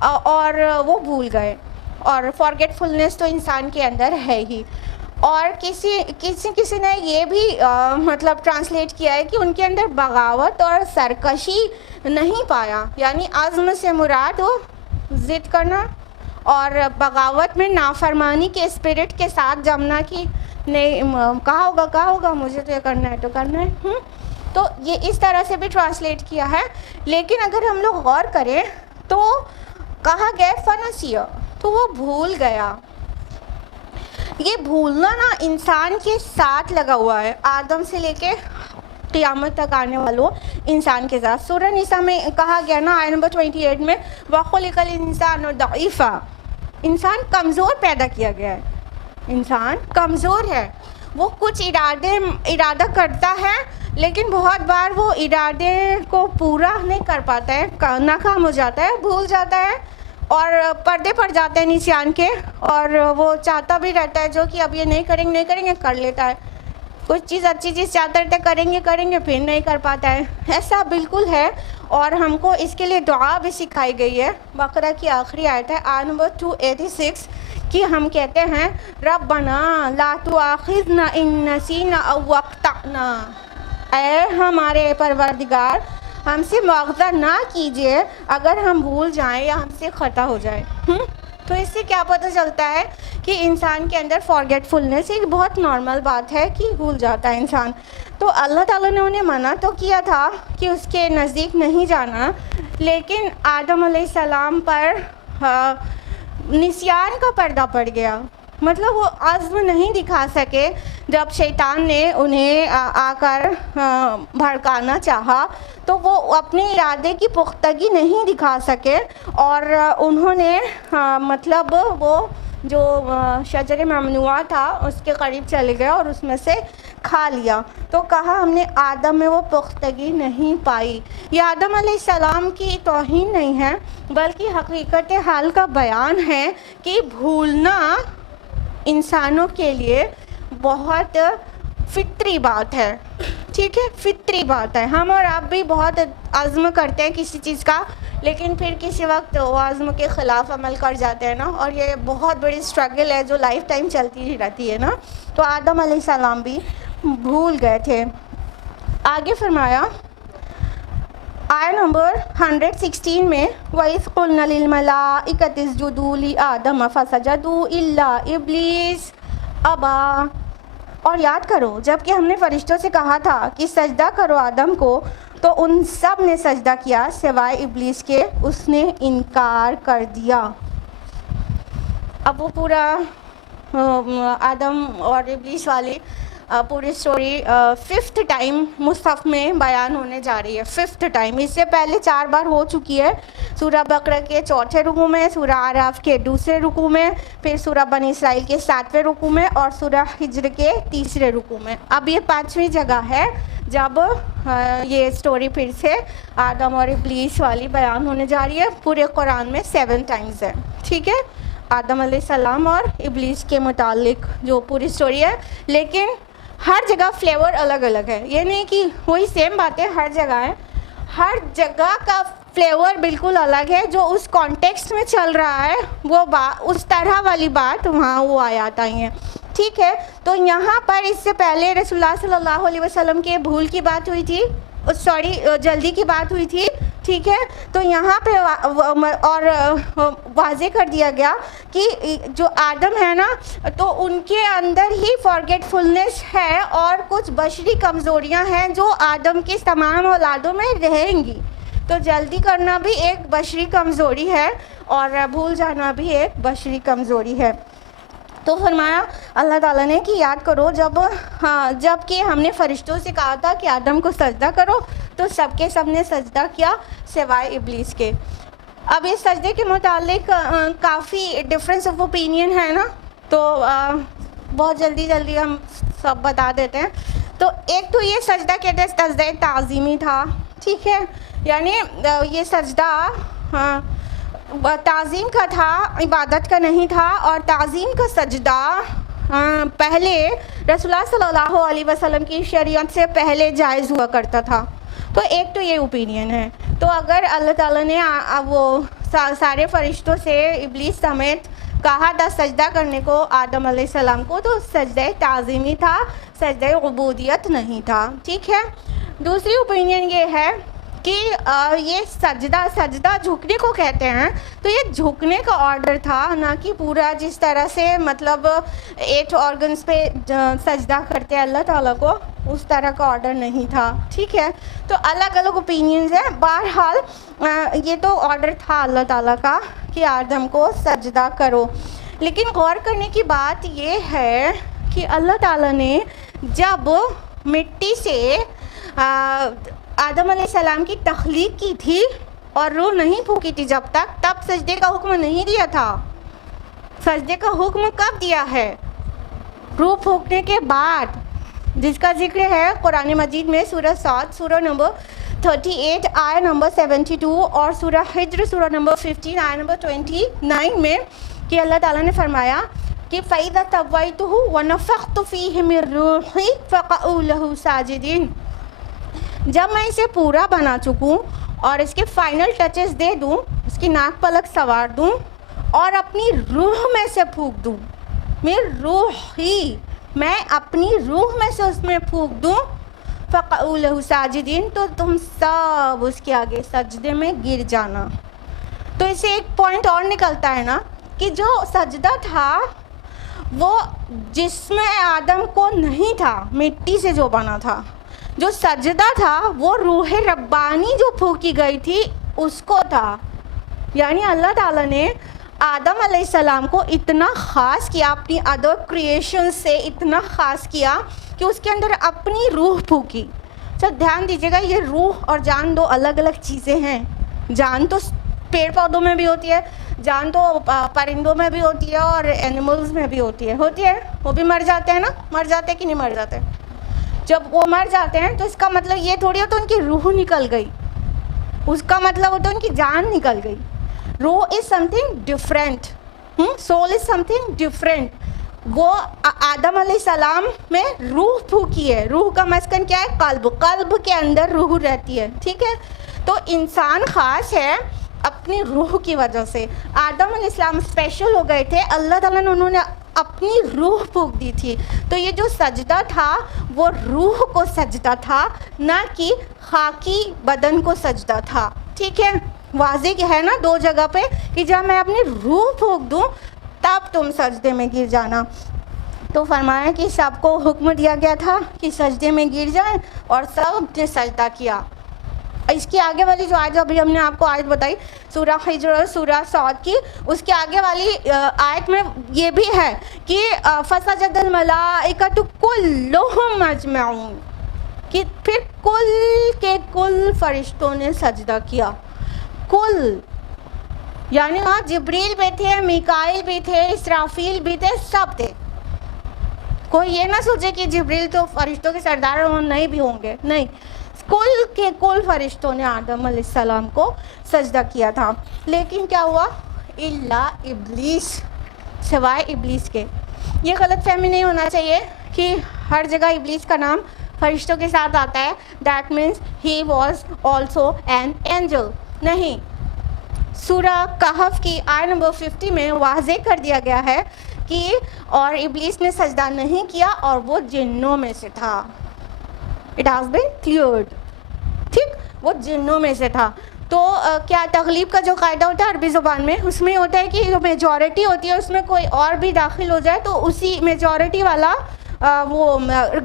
اور وہ بھول گئے. اور فارگیٹفلنس تو انسان کے اندر ہے ہی. اور کسی نے یہ بھی مطلب ٹرانسلیٹ کیا ہے کہ ان کے اندر بغاوت اور سرکشی نہیں پایا, یعنی عزم سے مراد وہ ضد کرنا اور بغاوت میں نافرمانی کے اسپرٹ کے ساتھ جمنا کی نہیں کہا ہوگا مجھے تو یہ کرنا ہے تو کرنا ہے. تو یہ اس طرح سے بھی ٹرانسلیٹ کیا ہے. لیکن اگر ہم لوگ غور کریں تو کہا گیا فنسیہ، تو وہ بھول گیا. یہ بھولنا نا انسان کے ساتھ لگا ہوا ہے، آدم سے لے کے قیامت تک آنے والوں انسان کے ساتھ. سورہ نساء میں کہا گیا نا آیت نمبر 28 میں وَخُلِقَ الْإِنسَانُ ضَعِيفًا، انسان کمزور پیدا کیا گیا ہے. انسان کمزور ہے، وہ کچھ ارادہ کرتا ہے لیکن بہت بار وہ ارادے کو پورا نہیں کر پاتا ہے، ناکام ہو جاتا ہے، بھول جاتا ہے اور پردے پڑ جاتے ہیں نسیان کے، اور وہ چاہتا بھی رہتا ہے جو کہ اب یہ نہیں کریں گے کر لیتا ہے. کچھ چیز اچھی چیز چاہتا رہتا ہے کریں گے پھر نہیں کر پاتا ہے. ایسا بالکل ہے، اور ہم کو اس کے لیے دعا بھی سکھائی گئی ہے. بقرہ کی آخری آیت ہے آیت نمبر 286 کہ ہم کہتے ہیں ربنا لا تؤاخذنا ان نسینا او اخطأنا، اے ہمارے پروردگار ہم سے مواخذہ نہ کیجیے اگر ہم بھول جائیں یا ہم سے خطا ہو جائے. تو اس سے کیا پتہ چلتا ہے کہ انسان کے اندر فارگیٹ فلنس ایک بہت نارمل بات ہے کہ بھول جاتا ہے انسان. تو اللہ تعالیٰ نے انہیں منع تو کیا تھا کہ اس کے نزدیک نہیں جانا، لیکن آدم علیہ السلام پر نسیان کا پردہ پڑ گیا. مطلب وہ عزم نہیں دکھا سکے جب شیطان نے انہیں آ کر بھڑکانا چاہا، تو وہ اپنے ارادے کی پختگی نہیں دکھا سکے، اور انہوں نے مطلب وہ جو شجر ممنوعہ تھا اس کے قریب چلے گئے اور اس میں سے کھا لیا. تو کہا ہم نے آدم میں وہ پختگی نہیں پائی. یہ آدم علیہ السلام کی توہین نہیں ہے بلکہ حقیقت حال کا بیان ہے کہ بھولنا انسانوں کے لیے بہت فطری بات ہے. ٹھیک ہے، فطری بات ہے. ہم اور آپ بھی بہت عزم کرتے ہیں کسی چیز کا، لیکن پھر کسی وقت وہ عزم کے خلاف عمل کر جاتے ہیں نا، اور یہ بہت بڑی اسٹرگل ہے جو لائف ٹائم چلتی ہی رہتی ہے نا. تو آدم علیہ السلام بھی بھول گئے تھے. آگے فرمایا آیت نمبر 116 میں وَإِذْ قُلْنَا لِلْمَلَائِكَةِ اسْجُدُوا لِآدَمَ فَسَجَدُوا إِلَّا إِبْلِيسَ أَبَىٰ. اور یاد کرو جب کہ ہم نے فرشتوں سے کہا تھا کہ سجدہ کرو آدم کو، تو ان سب نے سجدہ کیا سوائے ابلیس کے، اس نے انکار کر دیا. اب وہ پورا آدم اور ابلیس والی پوری سٹوری 5th ٹائم مصحف میں بیان ہونے جا رہی ہے. 5th ٹائم، اس سے پہلے 4 بار ہو چکی ہے. سورہ بقرہ کے 4تھے رکوع میں، سورہ اعراف کے 2سرے رکوع میں، پھر سورہ بنی اسرائیل کے 7ویں رکوع میں، اور سورہ ہجر کے 3سرے رکوع میں. اب یہ 5ویں جگہ ہے جب یہ سٹوری پھر سے آدم اور ابلیس والی بیان ہونے جا رہی ہے. پورے قرآن میں 7 ٹائمز ہے. ٹھیک ہے، آدم علیہ السلام اور ابلیس کے متعلق جو پوری سٹوری ہے، لیکن ہر جگہ فلیور الگ الگ ہے. یہ نہیں کہ وہی سیم باتیں ہر جگہ ہیں، ہر جگہ کا فلیور بالکل الگ ہے. جو اس کانٹیکسٹ میں چل رہا ہے وہ اس طرح والی بات وہاں وہ آیات آئی ہیں. ٹھیک ہے، تو یہاں پر اس سے پہلے رسول اللہ صلی اللہ علیہ وسلم کے بھول کی بات ہوئی تھی، جلدی کی بات ہوئی تھی. ٹھیک ہے، تو یہاں پہ اور واضح کر دیا گیا کہ جو آدم ہے نا، تو ان کے اندر ہی فارگیٹ فلنس ہے اور کچھ بشری کمزوریاں ہیں جو آدم کے تمام اولادوں میں رہیں گی. تو جلدی کرنا بھی ایک بشری کمزوری ہے اور بھول جانا بھی ایک بشری کمزوری ہے. تو فرمایا اللہ تعالیٰ نے کہ یاد کرو جب کہ ہم نے فرشتوں سے کہا تھا کہ آدم کو سجدہ کرو، تو سب کے سب نے سجدہ کیا سوائے ابلیس کے. اب اس سجدے کے متعلق کافی ڈفرینس آف اوپینین ہے نا، تو بہت جلدی ہم سب بتا دیتے ہیں. تو ایک تو یہ سجدہ کہتے ہیں سجدہ تعظیمی تھا. ٹھیک ہے، یعنی یہ سجدہ تعظیم کا تھا، عبادت کا نہیں تھا. اور تعظیم کا سجدہ پہلے رسول اللہ صلی اللہ علیہ وسلم کی شریعت سے پہلے جائز ہوا کرتا تھا. تو ایک تو یہ اوپینین ہے. تو اگر اللہ تعالیٰ نے وہ سارے فرشتوں سے ابلیس سمیت کہا تھا سجدہ کرنے کو آدم علیہ السلام کو، تو سجدہ تعظیمی تھا، سجدہ عبودیت نہیں تھا. ٹھیک ہے، دوسری اوپینین یہ ہے کہ یہ سجدہ جھکنے کو کہتے ہیں، تو یہ جھکنے کا آرڈر تھا، نہ کہ پورا جس طرح سے مطلب 8 آرگنز پہ سجدہ کرتے ہیں اللہ تعالیٰ کو، اس طرح کا آرڈر نہیں تھا. ٹھیک ہے، تو الگ الگ اوپینینز ہیں. بہرحال یہ تو آرڈر تھا اللہ تعالیٰ کا کہ آدم کو سجدہ کرو. لیکن غور کرنے کی بات یہ ہے کہ اللہ تعالیٰ نے جب مٹی سے آدم علیہ السلام کی تخلیق کی تھی اور روح نہیں پھونکی تھی جب تک، تب سجدے کا حکم نہیں دیا تھا. سجدے کا حکم کب دیا ہے؟ روح پھونکنے کے بعد، جس کا ذکر ہے قرآن مجید میں سورہ صاد سورہ نمبر 38 آیہ نمبر 72 اور سورہ حجر سورہ نمبر 15 آیہ نمبر 29 میں، کہ اللہ تعالیٰ نے فرمایا کہ فَإِذَا سَوَّيْتُهُ وَنَفَخْتُ فِيهِ مِن رُوحِي فَقَعُوا لَهُ سَاجِدِينَ. جب میں اسے پورا بنا چکوں اور اس کے فائنل ٹچز دے دوں، اس کی ناک پلک سنوار دوں اور اپنی روح میں سے پھونک دوں، میری روح ہی، میں اپنی روح میں سے اس میں پھونک دوں، فَقَعُوا لَهُ سَاجِدِينَ، تو تم سب اس کے آگے سجدے میں گر جانا. تو اسے ایک پوائنٹ اور نکلتا ہے نا کہ جو سجدہ تھا وہ جسم آدم کو نہیں تھا، مٹی سے جو بنا تھا. جو سجدہ تھا وہ روح ربانی جو پھونکی گئی تھی اس کو تھا. یعنی اللہ تعالیٰ نے آدم علیہ السلام کو اتنا خاص کیا، اپنی ادر کریشن سے اتنا خاص کیا کہ اس کے اندر اپنی روح پھونکی. دھیان دیجیے گا، یہ روح اور جان دو الگ الگ چیزیں ہیں. جان تو پیڑ پودوں میں بھی ہوتی ہے، جان تو پرندوں میں بھی ہوتی ہے اور اینیملز میں بھی ہوتی ہے. وہ بھی مر جاتے ہیں نا، مر جاتے ہیں کہ نہیں مر جاتے؟ جب وہ مر جاتے ہیں تو اس کا مطلب یہ تھوڑی ہوتا ہے ان کی روح نکل گئی، اس کا مطلب ہوتا ہے ان کی جان نکل گئی. روح is something different, soul is something different. وہ آدم علیہ السلام میں روح پھونکی ہے. روح کا مسکن کیا ہے؟ قلب. قلب کے اندر روح رہتی ہے. ٹھیک ہے، تو انسان خاص ہے اپنی روح کی وجہ سے. آدم علیہ السلام اسپیشل ہو گئے تھے، اللہ تعالیٰ نے انہوں نے اپنی روح پھونک دی تھی. تو یہ جو سجدہ تھا وہ روح کو سجدہ تھا، نہ کہ خاکی بدن کو سجدہ تھا. ٹھیک ہے، واضح ہے نا دو جگہ پہ کہ جب میں اپنی روح پھونک دوں تب تم سجدے میں گر جانا. تو فرمایا کہ سب کو حکم دیا گیا تھا کہ سجدے میں گر جائیں اور سب نے سجدہ کیا. اس کی آگے والی جو آیت ابھی ہم نے آپ کو آیت بتائی سورہ حجر اور سورہ صاد کی، اس کے آگے والی آیت میں یہ بھی ہے کہ فَسَجَدَ الْمَلَائِكَةُ كُلُّهُمْ أَجْمَعُونَ، کہ پھر کل کے کل فرشتوں نے سجدہ کیا. کل یعنی وہاں جبریل بھی تھے، میکائیل بھی تھے، اسرافیل بھی تھے، سب تھے. کوئی یہ نہ سوچے کہ جبریل تو فرشتوں کے سردار نہیں بھی ہوں گے، نہیں، کل کے کل فرشتوں نے آدم علیہ السلام کو سجدہ کیا تھا. لیکن کیا ہوا؟ الا ابلیس، سوائے ابلیس کے. یہ غلط فہمی نہیں ہونا چاہیے کہ ہر جگہ ابلیس کا نام فرشتوں کے ساتھ آتا ہے، that means he was also an angel. نہیں، سورہ کہف کی آیت نمبر 50 میں واضح کر دیا گیا ہے کہ اور ابلیس نے سجدہ نہیں کیا اور وہ جنوں میں سے تھا. It has been cleared. ٹھیک، وہ جنوں میں سے تھا. تو کیا تغلیب کا جو قاعدہ ہوتا ہے عربی زبان میں، اس میں ہوتا ہے کہ جو میجورٹی ہوتی ہے اس میں کوئی اور بھی داخل ہو جائے تو اسی میجورٹی والا وہ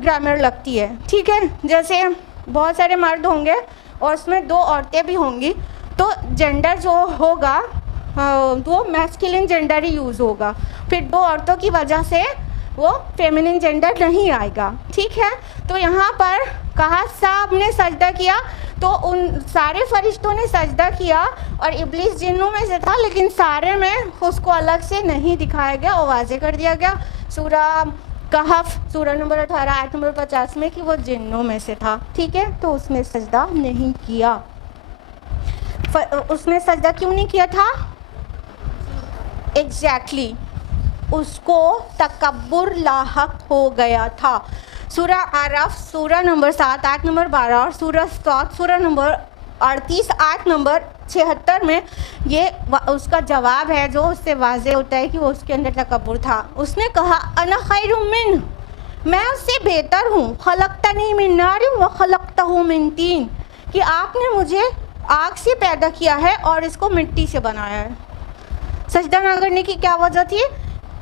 گرامر لگتی ہے. ٹھیک ہے، جیسے بہت سارے مرد ہوں گے اور اس میں 2 عورتیں بھی ہوں گی، تو جینڈر جو ہوگا وہ میسکلن جینڈر ہی یوز ہوگا. پھر 2 عورتوں کی وجہ سے وہ فیمنن جینڈر نہیں آئے گا. ٹھیک ہے، تو یہاں پر کہا سب نے سجدہ کیا، تو ان سارے فرشتوں نے سجدہ کیا اور ابلیس جنوں میں سے تھا، لیکن سارے میں اس کو الگ سے نہیں دکھایا گیا اور واضح کر دیا گیا سورہ کہف سورہ نمبر 18 آیت نمبر 50 میں کہ وہ جنوں میں سے تھا. ٹھیک ہے، تو اس نے سجدہ نہیں کیا. اس نے سجدہ کیوں نہیں کیا تھا؟ ایگزیکٹلی، اس کو تکبر لاحق ہو گیا تھا. سورہ اعراف سورہ نمبر 7 آیت نمبر 12 اور سورہ صاد سورہ نمبر 38 آیت نمبر 76 میں یہ اس کا جواب ہے جو اس سے واضح ہوتا ہے کہ وہ اس کے اندر تکبر تھا. اس نے کہا انا خیر منہ، میں اس سے بہتر ہوں، خلقتنی من نار و خلقتہ من طین، کہ آپ نے مجھے آگ سے پیدا کیا ہے اور اس کو مٹی سے بنایا ہے. سجدہ نہ کرنے کی کیا وجہ تھی؟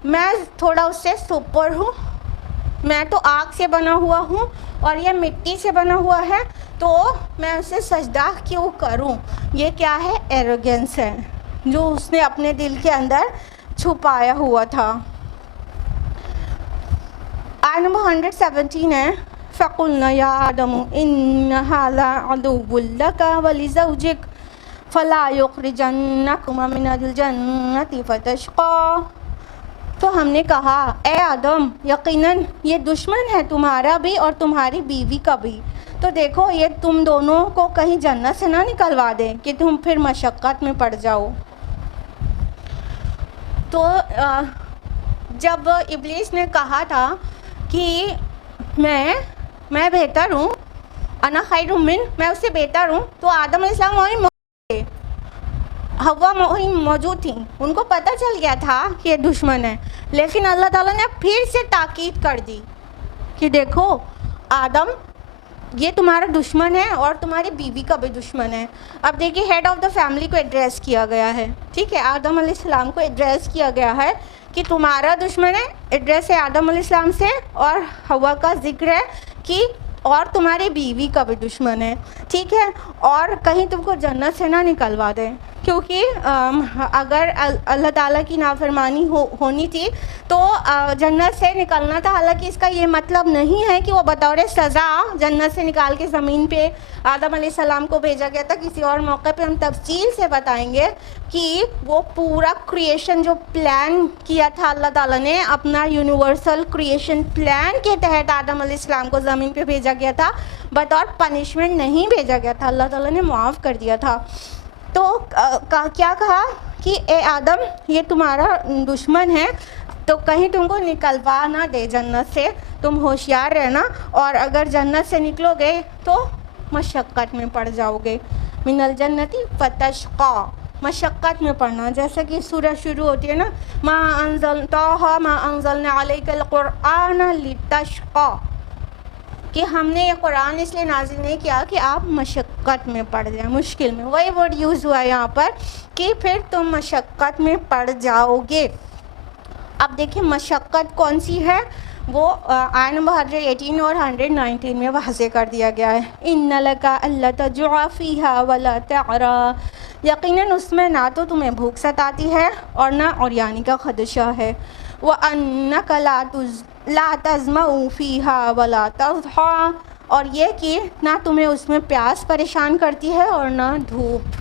میں تھوڑا اس سے سپر ہوں, میں تو آگ سے بنا ہوا ہوں اور یہ مٹی سے بنا ہوا ہے, تو میں اسے سجدہ کیوں کروں؟ یہ کیا ہے؟ ایروگینس ہے جو اس نے اپنے دل کے اندر چھپایا ہوا تھا. آیت نمبر 117 ہے فَقُلْنَا يَا آدَمُ إِنَّ هَذَا عَدُوٌّ لَكَ وَلِزَوْجِكَ فَلَا يُخْرِجَنَّكُمَا مِنَ الْجَنَّةِ فَتَشْقَىٰ. تو ہم نے کہا اے آدم یقیناً یہ دشمن ہے تمہارا بھی اور تمہاری بیوی کا بھی, تو دیکھو یہ تم دونوں کو کہیں جنت سے نہ نکلوا دے کہ تم پھر مشقت میں پڑ جاؤ. تو جب ابلیس نے کہا تھا کہ میں بہتر ہوں, انا خیر من, میں اس سے بہتر ہوں, تو آدم علیہ السلام وہیں موجود تھے, حوا وہیں موجود تھیں, ان کو پتہ چل گیا تھا کہ یہ دشمن ہے, لیکن اللہ تعالیٰ نے پھر سے تاکید کر دی کہ دیکھو آدم یہ تمہارا دشمن ہے اور تمہاری بیوی کا بھی دشمن ہے. اب دیکھیے ہیڈ آف دا فیملی کو ایڈریس کیا گیا ہے, ٹھیک ہے, آدم علیہ السلام کو ایڈریس کیا گیا ہے کہ تمہارا دشمن ہے, ایڈریس ہے آدم علیہ السلام سے, اور حوا کا ذکر ہے کہ اور تمہاری بیوی کا بھی دشمن ہے, ٹھیک ہے, اور کہیں تم کو جنت سے نہ نکلوا دے, کیونکہ اگر اللہ تعالیٰ کی نافرمانی ہونی تھی تو جنت سے نکلنا تھا. حالانکہ اس کا یہ مطلب نہیں ہے کہ وہ بطور سزا جنت سے نکال کے زمین پہ آدم علیہ السلام کو بھیجا گیا تھا. کسی اور موقع پہ ہم تفصیل سے بتائیں گے کہ وہ پورا کریشن جو پلان کیا تھا اللہ تعالیٰ نے, اپنا یونیورسل کریشن پلان کے تحت آدم علیہ السلام کو زمین پہ بھیجا گیا تھا, بطور پنشمنٹ نہیں بھیجا گیا تھا, اللہ تعالیٰ نے معاف کر دیا تھا. تو کیا کہا کہ اے آدم یہ تمہارا دشمن ہے, تو کہیں تم کو نکلوا نہ دے جنت سے, تم ہوشیار رہنا, اور اگر جنت سے نکلو گے تو مشقت میں پڑ جاؤ گے. من الجنتی فتشقا, مشقت میں پڑنا, جیسا کہ سورہ شروع ہوتی ہے نا, ما انزلنا علیک القرآن لتشقا, کہ ہم نے یہ قرآن اس لیے نازل نہیں کیا کہ آپ مشقت میں پڑ جائیں, مشکل میں, وہی ورڈ یوز ہوا ہے یہاں پر کہ پھر تم مشقت میں پڑ جاؤ گے. اب دیکھیں مشقت کون سی ہے, وہ آیت نمبر 118 اور 119 میں واضح کر دیا گیا ہے. ان لک الا تجوع فیہا ولا تعری, یقیناً اس میں نہ تو تمہیں بھوک ستاتی ہے اور نہ عریانی کا خدشہ ہے. وانک لا تظمأ فیہا ولا تضحی, اور یہ کہ نہ تمہیں اس میں پیاس پریشان کرتی ہے اور نہ دھوپ.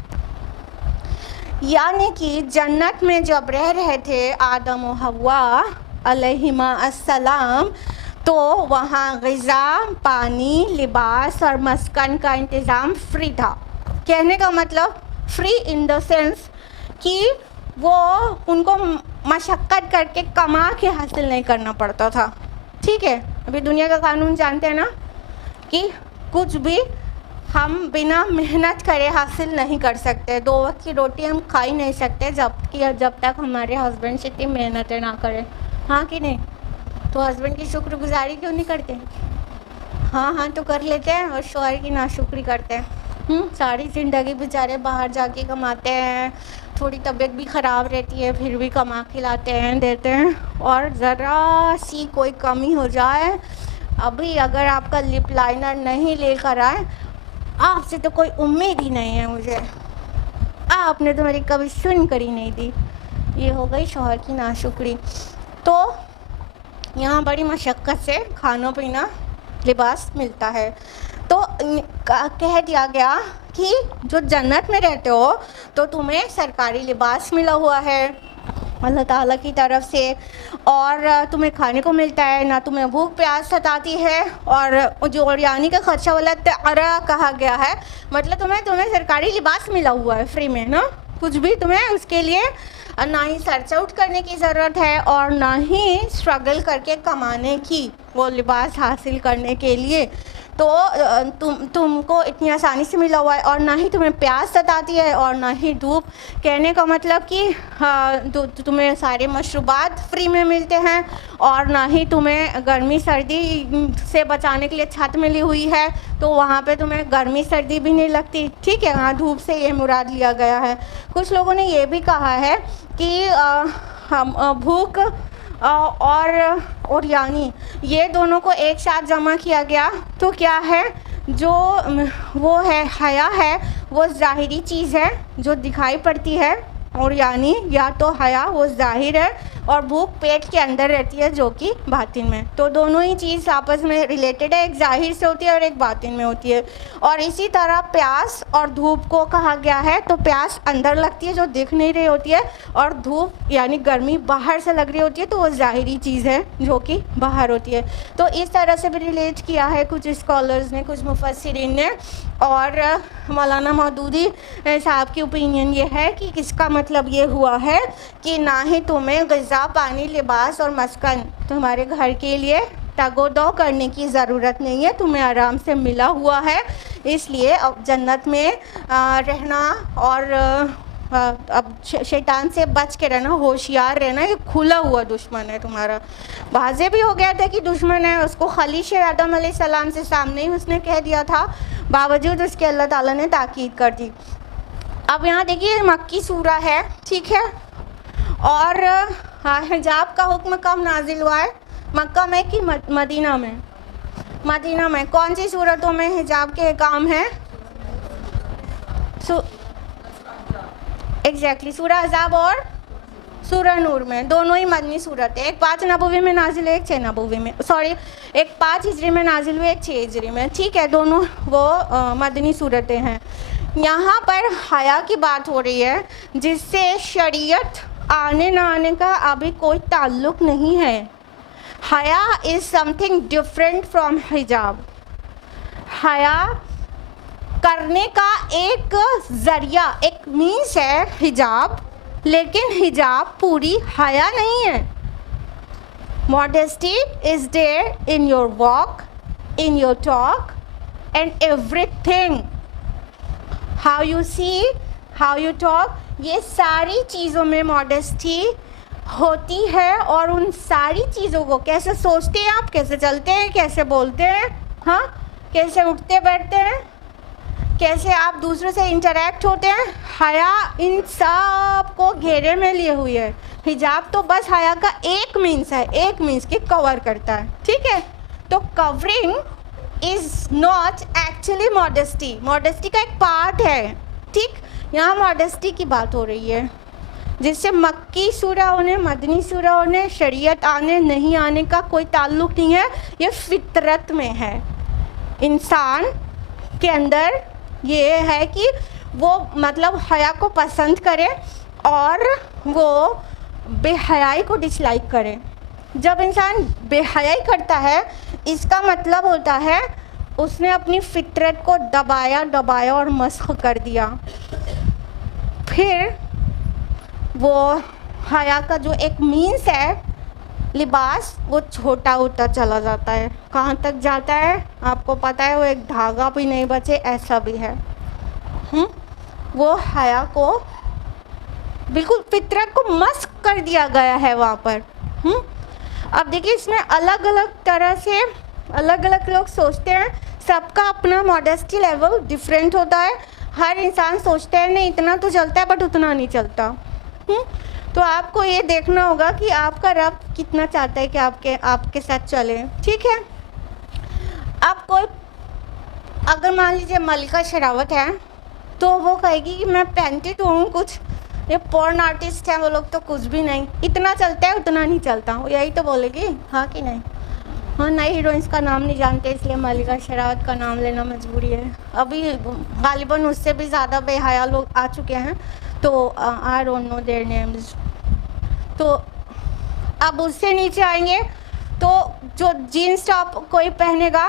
یعنی کہ جنت میں جب رہ رہے تھے آدم و حوا علیہما السلام, تو وہاں غذا, پانی, لباس اور مسکن کا انتظام فری تھا. کہنے کا مطلب فری ان دا سینس کہ وہ ان کو مشقت کر کے کما کے حاصل نہیں کرنا پڑتا تھا, ٹھیک ہے. ابھی دنیا کا قانون جانتے ہیں نا کہ کچھ بھی ہم بنا محنت کرے حاصل نہیں کر سکتے. 2 وقت کی روٹی ہم کھا ہی نہیں سکتے جب تک ہمارے ہسبینڈ سے اتنی محنتیں نہ کریں, ہاں کہ نہیں؟ تو ہسبینڈ کی شکر گزاری کیوں نہیں کرتے؟ ہاں تو کر لیتے ہیں, اور شوہر کی ناشکری کرتے ہیں. ساری زندگی بیچارے باہر جا کے کماتے ہیں, تھوڑی طبیعت بھی خراب رہتی ہے پھر بھی کما کے لاتے ہیں, دیتے ہیں, اور ذرا سی کوئی کمی ہو جائے, ابھی اگر آپ کا لپ لائنر نہیں لے کر آئے, آپ سے تو کوئی امید ہی نہیں ہے مجھے, آپ نے تو میری کبھی سن کر ہی نہیں دی. یہ ہو گئی شوہر کی ناشکری. تو یہاں بڑی مشقت سے کھانا پینا, لباس ملتا ہے. تو کہہ دیا گیا کہ جو جنت میں رہتے ہو تو تمہیں سرکاری لباس ملا ہوا ہے اللہ تعالیٰ کی طرف سے, اور تمہیں کھانے کو ملتا ہے, نہ تمہیں بھوک پیاس ستاتی ہے, اور جو عریانی کا خدشہ والا تعری کہا گیا ہے, مطلب تمہیں سرکاری لباس ملا ہوا ہے فری میں نا, کچھ بھی تمہیں اس کے لیے نہ ہی سرچ آؤٹ کرنے کی ضرورت ہے اور نہ ہی اسٹرگل کر کے کمانے کی وہ لباس حاصل کرنے کے لیے. تو تم کو اتنی آسانی سے ملا ہوا ہے، اور نہ ہی تمہیں پیاس ستاتی ہے اور نہ ہی دھوپ. کہنے کا مطلب کہ تمہیں سارے مشروبات فری میں ملتے ہیں، اور نہ ہی تمہیں گرمی سردی سے بچانے کے لیے چھت ملی ہوئی ہے، تو وہاں پہ تمہیں گرمی سردی بھی نہیں لگتی. ٹھیک ہے، ہاں دھوپ سے یہ مراد لیا گیا ہے. کچھ لوگوں نے یہ بھی کہا ہے کہ بھوک اور یعنی یہ دونوں کو ایک ساتھ جمع کیا گیا تو کیا ہے، جو وہ ہے حیا ہے وہ ظاہری چیز ہے جو دکھائی پڑتی ہے، اور یعنی یا تو حیا وہ ظاہر ہے اور بھوک پیٹ کے اندر رہتی ہے جو کہ باطن میں. تو دونوں ہی چیز آپس میں ریلیٹڈ ہے، ایک ظاہر سے ہوتی ہے اور ایک باطن میں ہوتی ہے. اور اسی طرح پیاس اور دھوپ کو کہا گیا ہے، تو پیاس اندر لگتی ہے جو دکھ نہیں رہی ہوتی ہے، اور دھوپ یعنی گرمی باہر سے لگ رہی ہوتی ہے تو وہ ظاہری چیز ہے جو کہ باہر ہوتی ہے. تو اس طرح سے بھی ریلیٹ کیا ہے کچھ اسکالرز نے، کچھ مفسرین نے. اور مولانا مودودی صاحب کی اوپینین یہ ہے کہ اس کا مطلب یہ ہوا ہے کہ نہ ہی تمہیں غذا، پانی، لباس اور مسکن تمہارے گھر کے لیے تگ و دو کرنے کی ضرورت نہیں ہے، تمہیں آرام سے ملا ہوا ہے. اس لیے اب جنت میں رہنا اور اب شیطان سے بچ کے رہنا، ہوشیار رہنا، یہ کھلا ہوا دشمن ہے تمہارا. واضح بھی ہو گیا تھا کہ دشمن ہے، اس کو خلیش آدم علیہ السلام سے سامنے ہی اس نے کہہ دیا تھا، باوجود اس کے اللہ تعالیٰ نے تاکید کر دی. اب یہاں دیکھیے مکی سورہ ہے، ٹھیک ہے، اور حجاب کا حکم کب نازل ہوا ہے؟ مکہ میں کہ مدینہ میں؟ مدینہ میں. کون سی صورتوں میں حجاب کے احکام ہیں؟ ایگزیکٹلی سورہ احزاب اور سورہ نور میں، دونوں ہی مدنی صورت ہے. ایک 5 نبوی میں نازل ہے، ایک 6 نبوی میں، ایک 5 ہجری میں نازل ہوئی، ایک 6 ہجری میں. ٹھیک ہے، دونوں وہ مدنی صورتیں ہیں. یہاں پر حیا کی بات ہو رہی ہے جس سے شریعت آنے نہ آنے کا ابھی کوئی تعلق نہیں ہے. حیا از سم تھنگ ڈفرینٹ فرام حجاب. حیا کرنے کا ایک ذریعہ، ایک مینس ہے حجاب، لیکن حجاب پوری حیا نہیں ہے. Modesty is there in your walk, in your talk, and everything. How you see, how you talk, یہ ساری چیزوں میں modesty ہوتی ہے. اور ان ساری چیزوں کو کیسے سوچتے ہیں آپ، کیسے چلتے ہیں، کیسے بولتے ہیں، ہاں کیسے اٹھتے بیٹھتے ہیں، کیسے آپ دوسروں سے انٹریکٹ ہوتے ہیں، حیا ان سب کو گھیرے میں لیے ہوئی ہے. حجاب تو بس حیا کا ایک مینس ہے، ایک مینس کی کور کرتا ہے. ٹھیک ہے، تو covering is not actually modesty, modesty کا ایک پارٹ ہے. ٹھیک، یہاں ماڈسٹی کی بات ہو رہی ہے جس سے مکی سورہ ہونے، مدنی سورہ ہونے، شریعت آنے نہیں آنے کا کوئی تعلق نہیں ہے. یہ فطرت میں ہے، انسان کے اندر یہ ہے کہ وہ مطلب حیا کو پسند کرے اور وہ بے حیائی کو ڈس لائک کرے. جب انسان بے حیائی کرتا ہے اس کا مطلب ہوتا ہے اس نے اپنی فطرت کو دبایا اور مسخ کر دیا. پھر وہ حیا کا جو ایک مینس ہے لباس، وہ چھوٹا ہوتا چلا جاتا ہے. کہاں تک جاتا ہے آپ کو پتہ ہے، وہ ایک دھاگا بھی نہیں بچے ایسا بھی ہے. وہ حیا کو بالکل فطرت کو مسخ کر دیا گیا ہے وہاں پر. اب دیکھیے اس میں الگ الگ طرح سے الگ الگ لوگ سوچتے ہیں، سب کا اپنا ماڈسٹی لیول ڈفرینٹ ہوتا ہے. ہر انسان سوچتا ہے نہیں اتنا تو چلتا ہے بٹ اتنا نہیں چلتا. تو آپ کو یہ دیکھنا ہوگا کہ آپ کا رب کتنا چاہتا ہے کہ آپ کے ساتھ چلے. ٹھیک ہے، آپ کوئی اگر مان لیجیے ملکہ شراوت ہے تو وہ کہے گی کہ میں پہنتی تو ہوں کچھ، یہ پورن آرٹسٹ ہیں وہ لوگ تو کچھ بھی نہیں، اتنا چلتا ہے اتنا نہیں چلتا. وہ یہی تو بولے گی، ہاں کہ نہیں؟ ہاں، نئی ہیروئنس کا نام نہیں جانتے اس لیے ملکہ شراوت کا نام لینا مجبوری ہے. ابھی غالباً اس سے بھی زیادہ بے حیا لوگ آ چکے ہیں تو I don't know their names. تو اب اس سے نیچے آئیں گے تو جو جینس ٹاپ کوئی پہنے گا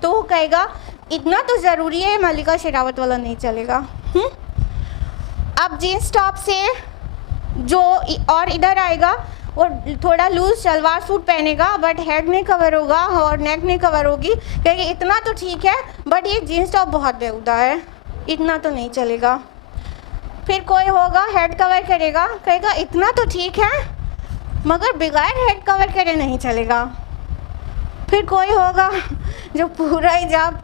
تو وہ کہے گا اتنا تو ضروری ہے، ملکہ شراوت والا نہیں چلے گا. اب جینس ٹاپ سے جو اور ادھر آئے گا وہ تھوڑا لوز شلوار سوٹ پہنے گا بٹ ہیڈ نہیں کور ہوگا اور نیک نہیں کور ہوگی، کہے گا اتنا تو ٹھیک ہے بٹ یہ جینس ٹاپ بہت بیہودہ ہے، اتنا تو نہیں چلے گا۔ پھر کوئی ہوگا ہیڈ کور کرے گا، کہے گا اتنا تو ٹھیک ہے مگر بغیر ہیڈ کور کرے نہیں چلے گا۔ پھر کوئی ہوگا جو پورا حجاب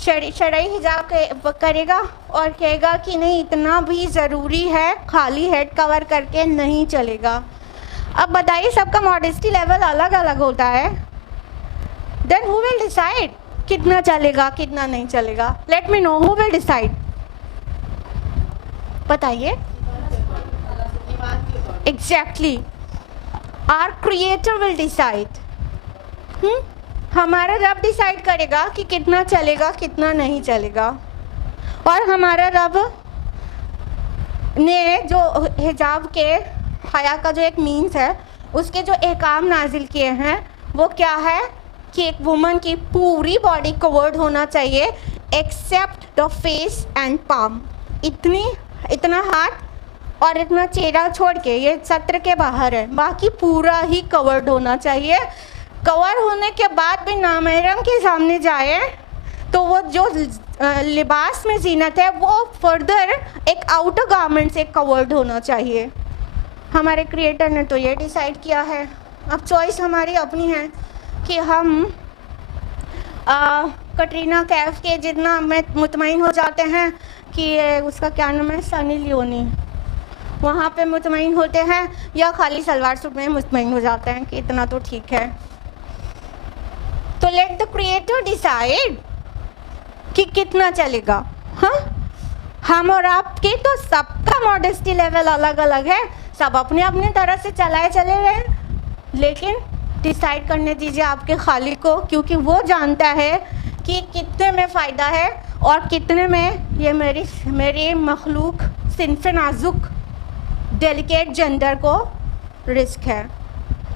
شرعی حجاب کرے گا اور کہے گا کہ نہیں اتنا بھی ضروری ہے، خالی ہیڈ کور کر کے نہیں چلے گا۔ اب بتائیے سب کا ماڈesty لیول الگ الگ ہوتا ہے، دین ہو ول ڈیسائڈ کتنا چلے گا کتنا نہیں چلے گا؟ Let me know who will decide, بتائیے۔ Exactly our creator will decide, ہمارا رب ڈیسائیڈ کرے گا کہ کتنا چلے گا کتنا نہیں چلے گا۔ اور ہمارا رب نے جو حجاب کے حیا کا جو ایک مینس ہے اس کے جو احکام نازل کیے ہیں وہ کیا ہے کہ ایک وومن کی پوری باڈی کورڈ ہونا چاہیے except the face and palm, اتنا ہاتھ اور اتنا چہرہ چھوڑ کے، یہ سطر کے باہر ہے، باقی پورا ہی کورڈ ہونا چاہیے۔ کور ہونے کے بعد بھی نامحرم کے سامنے جائے تو وہ جو لباس میں زینت ہے وہ فردر ایک آؤٹر گارمنٹ سے کورڈ ہونا چاہیے۔ ہمارے کریٹر نے تو یہ ڈیسائیڈ کیا ہے، اب چوائس ہماری اپنی ہے کہ ہم کٹرینہ کیف کے جتنا مطمئن ہو جاتے ہیں کہ اس کا کیا نام ہے، سنی لیونی، وہاں پہ مطمئن ہوتے ہیں، یا خالی سلوار سوٹ میں مطمئن ہو جاتے ہیں کہ اتنا تو ٹھیک ہے۔ تو لیٹ دا کریٹر ڈیسائیڈ کہ کتنا چلے گا۔ ہاں ہم اور آپ کے تو سب کا ماڈesty لیول الگ الگ ہے، سب اپنے اپنے طرح سے چلائے چلے گئے، لیکن ڈیسائیڈ کرنے دیجیے آپ کے خالق کو، کیونکہ وہ جانتا ہے کہ کتنے میں فائدہ ہے اور کتنے میں یہ میری مخلوق صنف نازک ڈیلیکیٹ جینڈر کو رسک ہے۔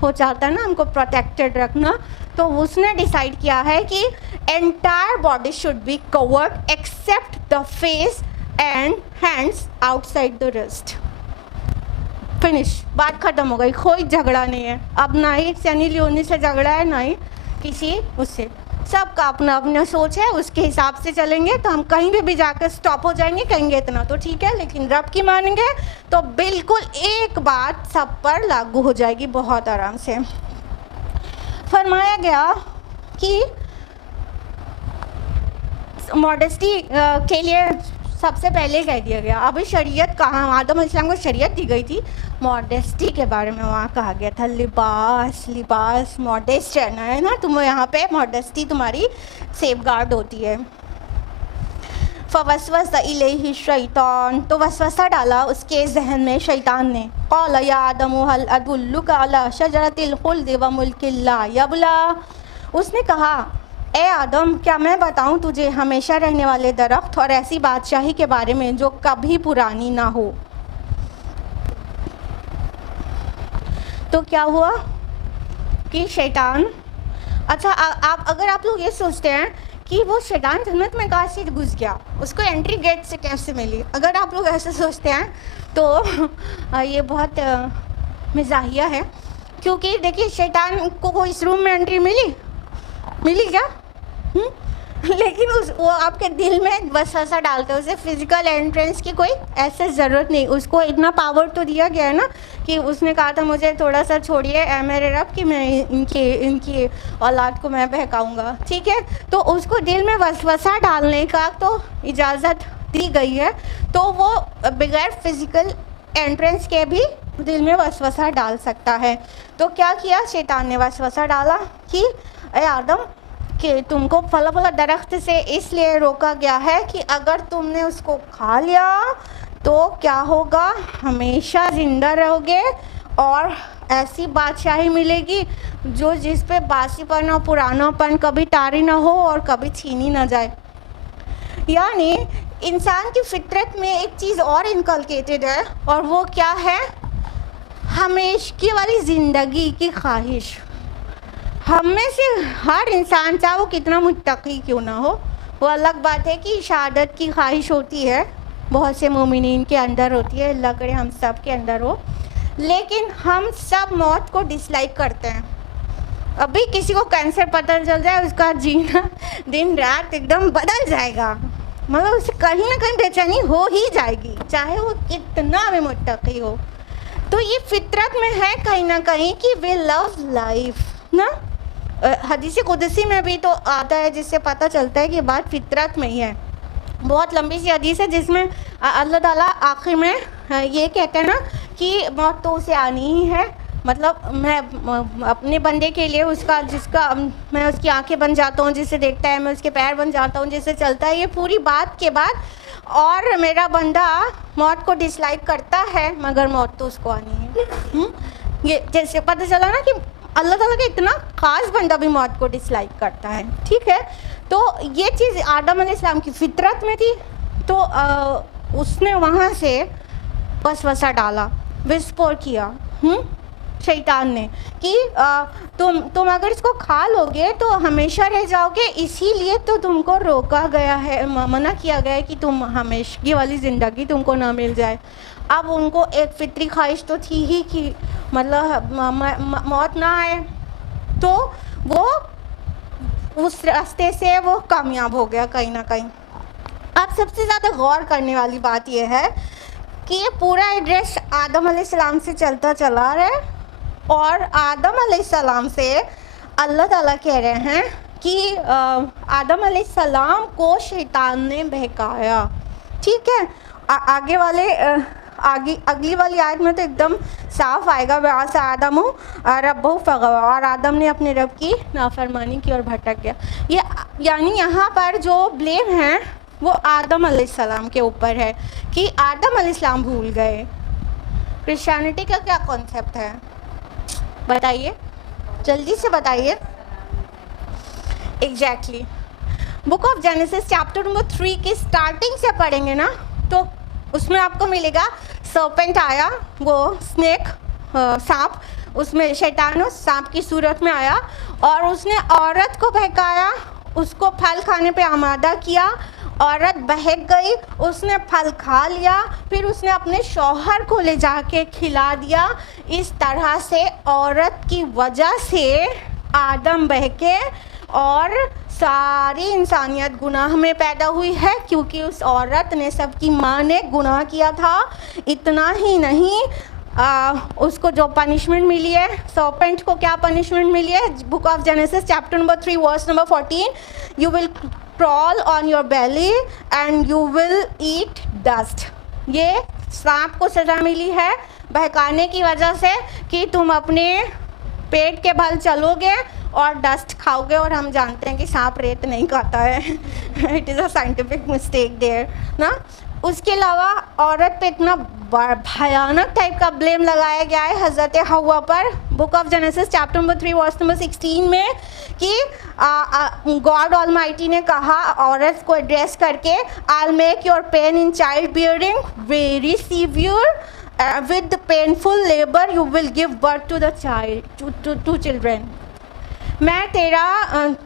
وہ چاہتا ہے نا ہم کو پروٹیکٹڈ رکھنا، تو اس نے ڈیسائیڈ کیا ہے کہ entire body should be covered except the face and hands outside the rest. Finish, بات ختم ہو گئی، کوئی جھگڑا نہیں ہے اب، نہ ہی سنی لیونی سے جھگڑا ہے نہ ہی کسی اس سے، سب کا اپنا اپنا سوچ ہے، اس کے حساب سے چلیں گے تو ہم کہیں بھی جا کر اسٹاپ ہو جائیں گے، کہیں گے اتنا تو ٹھیک ہے، لیکن رب کی مانیں گے تو بالکل ایک بات سب پر لاگو ہو جائے گی بہت آرام سے۔ فرمایا گیا کہ ماڈesty کے لیے سب سے پہلے کہہ دیا گیا، ابھی شریعت کہاں، آدم علیہ السلام کو شریعت دی گئی تھی، ماڈesty کے بارے میں وہاں کہا گیا تھا لباس ماڈسٹ رہنا ہے نا، تم یہاں پہ ماڈesty تمہاری سیف گارڈ ہوتی ہے۔ فوسوس الیہ الشیطان، تو وسوسہ ڈالا اس کے ذہن میں شیطان نے، قال یا آدم هل ادلک علی شجرۃ الخلد وملک لا یبلی، اس نے کہا اے آدم کیا میں بتاؤں تجھے ہمیشہ رہنے والے درخت اور ایسی بادشاہی کے بارے میں جو کبھی پرانی نہ ہو۔ تو کیا ہوا کہ شیطان، اچھا اگر آپ لوگ یہ سوچتے ہیں کہ وہ شیطان جنت میں کہاں سے گھس گیا، اس کو انٹری گیٹ سے کیسے ملی، اگر آپ لوگ ایسے سوچتے ہیں تو یہ بہت مزاحیہ ہے، کیونکہ دیکھیے شیطان کو اس روم میں انٹری ملی کیا، لیکن وہ آپ کے دل میں وسوسہ ڈالتا ہے، اسے فزیکل انٹرنس کی کوئی ایسے ضرورت نہیں، اس کو اتنا پاور تو دیا گیا ہے نا کہ اس نے کہا تھا مجھے تھوڑا سا چھوڑیے اے میرے رب کہ میں ان کی اولاد کو میں بہکاؤں گا، ٹھیک ہے، تو اس کو دل میں وسوسہ ڈالنے کا تو اجازت دی گئی ہے، تو وہ بغیر فزیکل انٹرنس کے بھی دل میں وسوسہ ڈال سکتا ہے۔ تو کیا کیا شیطان نے، وسوسہ ڈالا کہ اے آدم کہ تم کو پھلا پھلا درخت سے اس لیے روکا گیا ہے کہ اگر تم نے اس کو کھا لیا تو کیا ہوگا، ہمیشہ زندہ رہو گے اور ایسی بادشاہی ملے گی جو جس پہ باسی پن اور پرانا پن کبھی طاری نہ ہو اور کبھی چھینی نہ جائے۔ یعنی انسان کی فطرت میں ایک چیز اور انکلکیٹڈ ہے، اور وہ کیا ہے، ہمیشہ والی زندگی کی خواہش۔ ہم میں سے ہر انسان چاہے وہ کتنا متقی کیوں نہ ہو، وہ الگ بات ہے کہ شہادت کی خواہش ہوتی ہے، بہت سے مومنین کے اندر ہوتی ہے، اللہ کرے ہم سب کے اندر ہو، لیکن ہم سب موت کو ڈسلائک کرتے ہیں. ابھی کسی کو کینسر پتہ چل جائے اس کا جینا دن رات ایک دم بدل جائے گا, مطلب اسے کہیں نہ کہیں بے چینی ہو ہی جائے گی, چاہے وہ کتنا بھی متقی ہو. تو یہ فطرت میں ہے کہیں نہ کہیں کہ وی لو لائف نا. حدیث قدسی میں بھی تو آتا ہے جس سے پتہ چلتا ہے کہ یہ بات فطرت میں ہی ہے. بہت لمبی سی حدیث ہے جس میں اللہ تعالیٰ آخر میں یہ کہتے ہیں نا کہ موت تو اسے آنی ہی ہے, مطلب میں اپنے بندے کے لیے اس کا جس کا میں اس کی آنکھیں بن جاتا ہوں, جسے دیکھتا ہے میں اس کے پیر بن جاتا ہوں, جسے چلتا ہے, یہ پوری بات کے بعد اور میرا بندہ موت کو ڈسلائک کرتا ہے مگر موت تو اس کو آنی ہے. یہ جیسے پتہ چلا نا کہ اللہ تعالیٰ کا اتنا خاص بندہ بھی موت کو ڈسلائک کرتا ہے. ٹھیک ہے, تو یہ چیز آدم علیہ السلام کی فطرت میں تھی, تو اس نے وہاں سے وسوسہ ڈالا, وسپور کیا شیطان نے کہ تم اگر اس کو کھا لو گے تو ہمیشہ رہ جاؤ گے, اسی لیے تو تم کو روکا گیا ہے, منع کیا گیا ہے کہ تم ہمیشگی والی زندگی تم کو نہ مل جائے. اب ان کو ایک فطری خواہش تو تھی ہی کہ مطلب موت نہ آئے, تو وہ اس راستے سے وہ کامیاب ہو گیا کہیں نہ کہیں. اب سب سے زیادہ غور کرنے والی بات یہ ہے کہ یہ پورا ایڈریس آدم علیہ السلام سے چلتا چلا رہا ہے, اور آدم علیہ السلام سے اللہ تعالیٰ کہہ رہے ہیں کہ آدم علیہ السلام کو شیطان نے بہکایا. ٹھیک ہے, آگے والے اگلی والی آیت میں تو ایک دم صاف آئے گا, وَعَصَىٰ آدَمُ رَبَّهُ فَغَوَىٰ, اور آدم نے اپنے رب کی نافرمانی کی اور بھٹک گیا. یعنی یہاں پر جو بلیم ہے وہ آدم علیہ السلام کے اوپر ہے کہ آدم علیہ السلام بھول گئے. کرسچینٹی کا کیا کانسیپٹ ہے بتائیے, جلدی سے بتائیے. Exactly book of Genesis chapter number 3 کی اسٹارٹنگ سے پڑھیں گے نا, تو اس میں آپ کو ملے گا سرپنٹ آیا, وہ اسنیک سانپ, اس میں شیطان سانپ کی صورت میں آیا اور اس نے عورت کو بہکایا, اس کو پھل کھانے پہ آمادہ کیا, عورت بہک گئی, اس نے پھل کھا لیا, پھر اس نے اپنے شوہر کو لے جا کے کھلا دیا. اس طرح سے عورت کی وجہ سے آدم بہکے اور ساری انسانیت گناہ میں پیدا ہوئی ہے, کیونکہ اس عورت نے, سب کی ماں نے گناہ کیا تھا. اتنا ہی نہیں, اس کو جو پنشمنٹ ملی ہے, سرپنٹ کو کیا پنشمنٹ ملی ہے, book of Genesis chapter number 3 verse number 14, you will crawl on your belly and you will eat dust. یہ سانپ کو سزا ملی ہے بہکانے کی وجہ سے کہ تم اپنے پیٹ کے بھل چلو گے اور ڈسٹ کھاؤ گے, اور ہم جانتے ہیں کہ سانپ ریت نہیں کھاتا ہے. It is a scientific mistake there نا. اس کے علاوہ عورت پہ اتنا بھیانک ٹائپ کا بلیم لگایا گیا ہے حضرت حوا پر, book of Genesis chapter number 3 verse number 16 میں, کہ گاڈ آل مائٹی نے کہا عورت کو ایڈریس کر کے, I'll make your pain in child bearing very severe, with painful labor you will give birth to the child, to children. میں تیرا,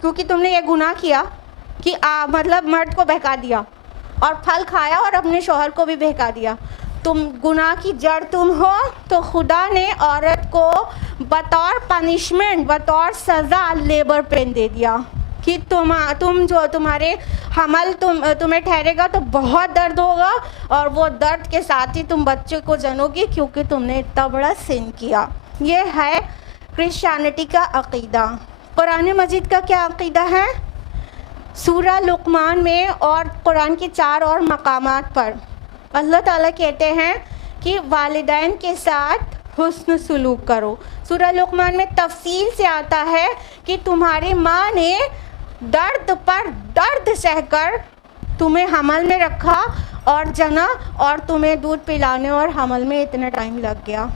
کیونکہ تم نے یہ گناہ کیا کہ مطلب مرد کو بہکا دیا اور پھل کھایا اور اپنے شوہر کو بھی بہکا دیا, تم گناہ کی جڑ تم ہو, تو خدا نے عورت کو بطور پنشمنٹ, بطور سزا لیبر پین دے دیا کہ تم جو تمہارے حمل تمہیں ٹھہرے گا تو بہت درد ہوگا, اور وہ درد کے ساتھ ہی تم بچے کو جنو گی, کیونکہ تم نے اتنا بڑا سن کیا. یہ ہے کرسچینٹی کا عقیدہ. قرآن مجید کا کیا عقیدہ ہے؟ سورہ لقمان میں اور قرآن کے 4 اور مقامات پر اللہ تعالیٰ کہتے ہیں کہ والدین کے ساتھ حسن سلوک کرو. سورہ لقمان میں تفصیل سے آتا ہے کہ تمہاری ماں نے درد پر درد سہ کر تمہیں حمل میں رکھا اور جنا, اور تمہیں دودھ پلانے اور حمل میں اتنا ٹائم لگ گیا.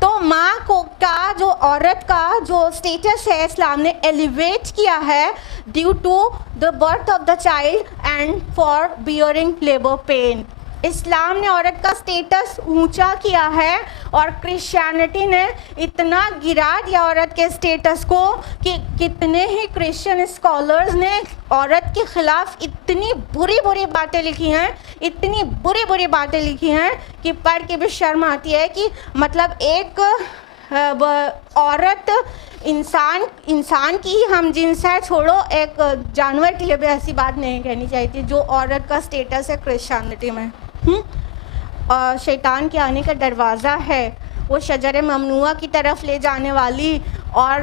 تو ماں کو کا جو عورت کا جو اسٹیٹس ہے اسلام نے ایلیویٹ کیا ہے due to the birth of the child and for bearing labour pain. اسلام نے عورت کا سٹیٹس اونچا کیا ہے اور کرسچینٹی نے اتنا گرا دیا عورت کے سٹیٹس کو کہ کتنے ہی کرسچن اسکالرز نے عورت کے خلاف اتنی بری بری باتیں لکھی ہیں، اتنی بری بری باتیں لکھی ہیں کہ پڑھ کے بھی شرم آتی ہے کہ مطلب ایک عورت انسان کی ہی ہم جنس ہے، چھوڑو ایک جانور کے لیے بھی ایسی بات نہیں کہنی چاہیے تھی جو عورت کا سٹیٹس ہے کرسچینٹی میں۔ اور شیطان کے آنے کا دروازہ ہے، وہ شجر ممنوعہ کی طرف لے جانے والی، اور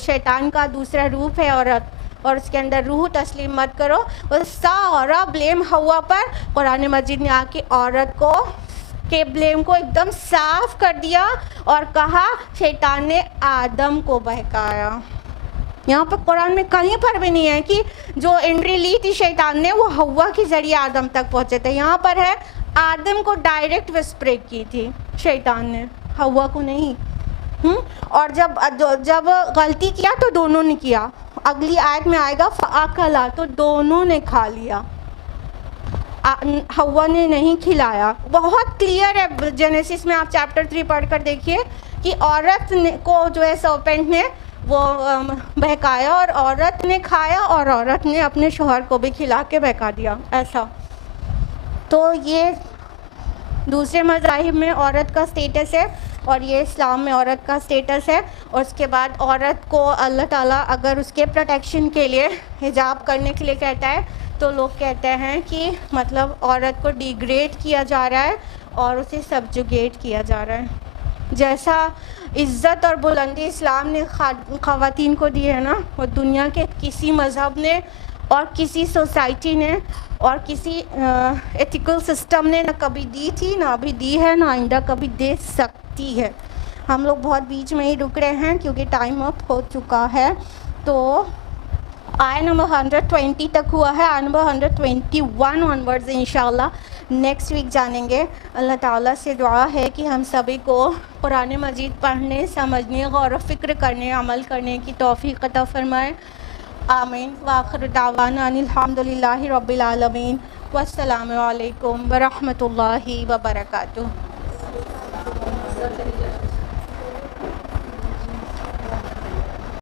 شیطان کا دوسرا روپ ہے عورت، اور اس کے اندر روح تسلیم مت کرو۔ وہ سارا بلیم ہوا پر قرآن مجید نے آ کے عورت کو کے بلیم کو ایک دم صاف کر دیا اور کہا شیطان نے آدم کو بہکایا۔ یہاں پر قرآن میں کہیں پر بھی نہیں ہے کہ جو انٹری لی تھی شیطان نے وہ ہوا کے ذریعے آدم تک پہنچے تھے، یہاں پر ہے آدم کو ڈائریکٹ وسپریک کی تھی شیطان نے، ہوا کو نہیں۔ اور جب غلطی کیا تو دونوں نے کیا، اگلی آیت میں آئے گا فَأَكَلَا، تو دونوں نے کھا لیا، ہوا نے نہیں کھلایا۔ بہت کلیئر ہے جینیسس میں، آپ چیپٹر 3 پڑھ کر دیکھیے کہ عورت کو جو ہے سرپنٹ نے وہ بہکایا اور عورت نے کھایا اور عورت نے اپنے شوہر کو بھی کھلا کے بہکا دیا، ایسا۔ تو یہ دوسرے مذاہب میں عورت کا سٹیٹس ہے اور یہ اسلام میں عورت کا سٹیٹس ہے۔ اور اس کے بعد عورت کو اللہ تعالیٰ اگر اس کے پروٹیکشن کے لیے حجاب کرنے کے لیے کہتا ہے تو لوگ کہتے ہیں کہ مطلب عورت کو ڈیگریڈ کیا جا رہا ہے اور اسے سبجوگیٹ کیا جا رہا ہے۔ جیسا عزت اور بلندی اسلام نے خواتین کو دی ہے نا، وہ دنیا کے کسی مذہب نے اور کسی سوسائٹی نے اور کسی ایتھیکل سسٹم نے نہ کبھی دی تھی، نہ ابھی دی ہے، نہ آئندہ کبھی دے سکتی ہے۔ ہم لوگ بہت بیچ میں ہی رک رہے ہیں کیونکہ ٹائم اپ ہو چکا ہے۔ تو آئے نمبر 120 تک ہوا ہے، آئے نمبر 121 آنورڈز انشاءاللہ نیکسٹ ویک جانیں گے۔ اللہ تعالیٰ سے دعا ہے کہ ہم سبھی کو قرآن مجید پڑھنے، سمجھنے، غور و فکر کرنے، عمل کرنے کی توفیق عطا فرمائے، آمین۔ وآخر دعوانا ان الحمد للہ رب العالمین، والسلام علیکم ورحمۃ اللہ وبرکاتہ۔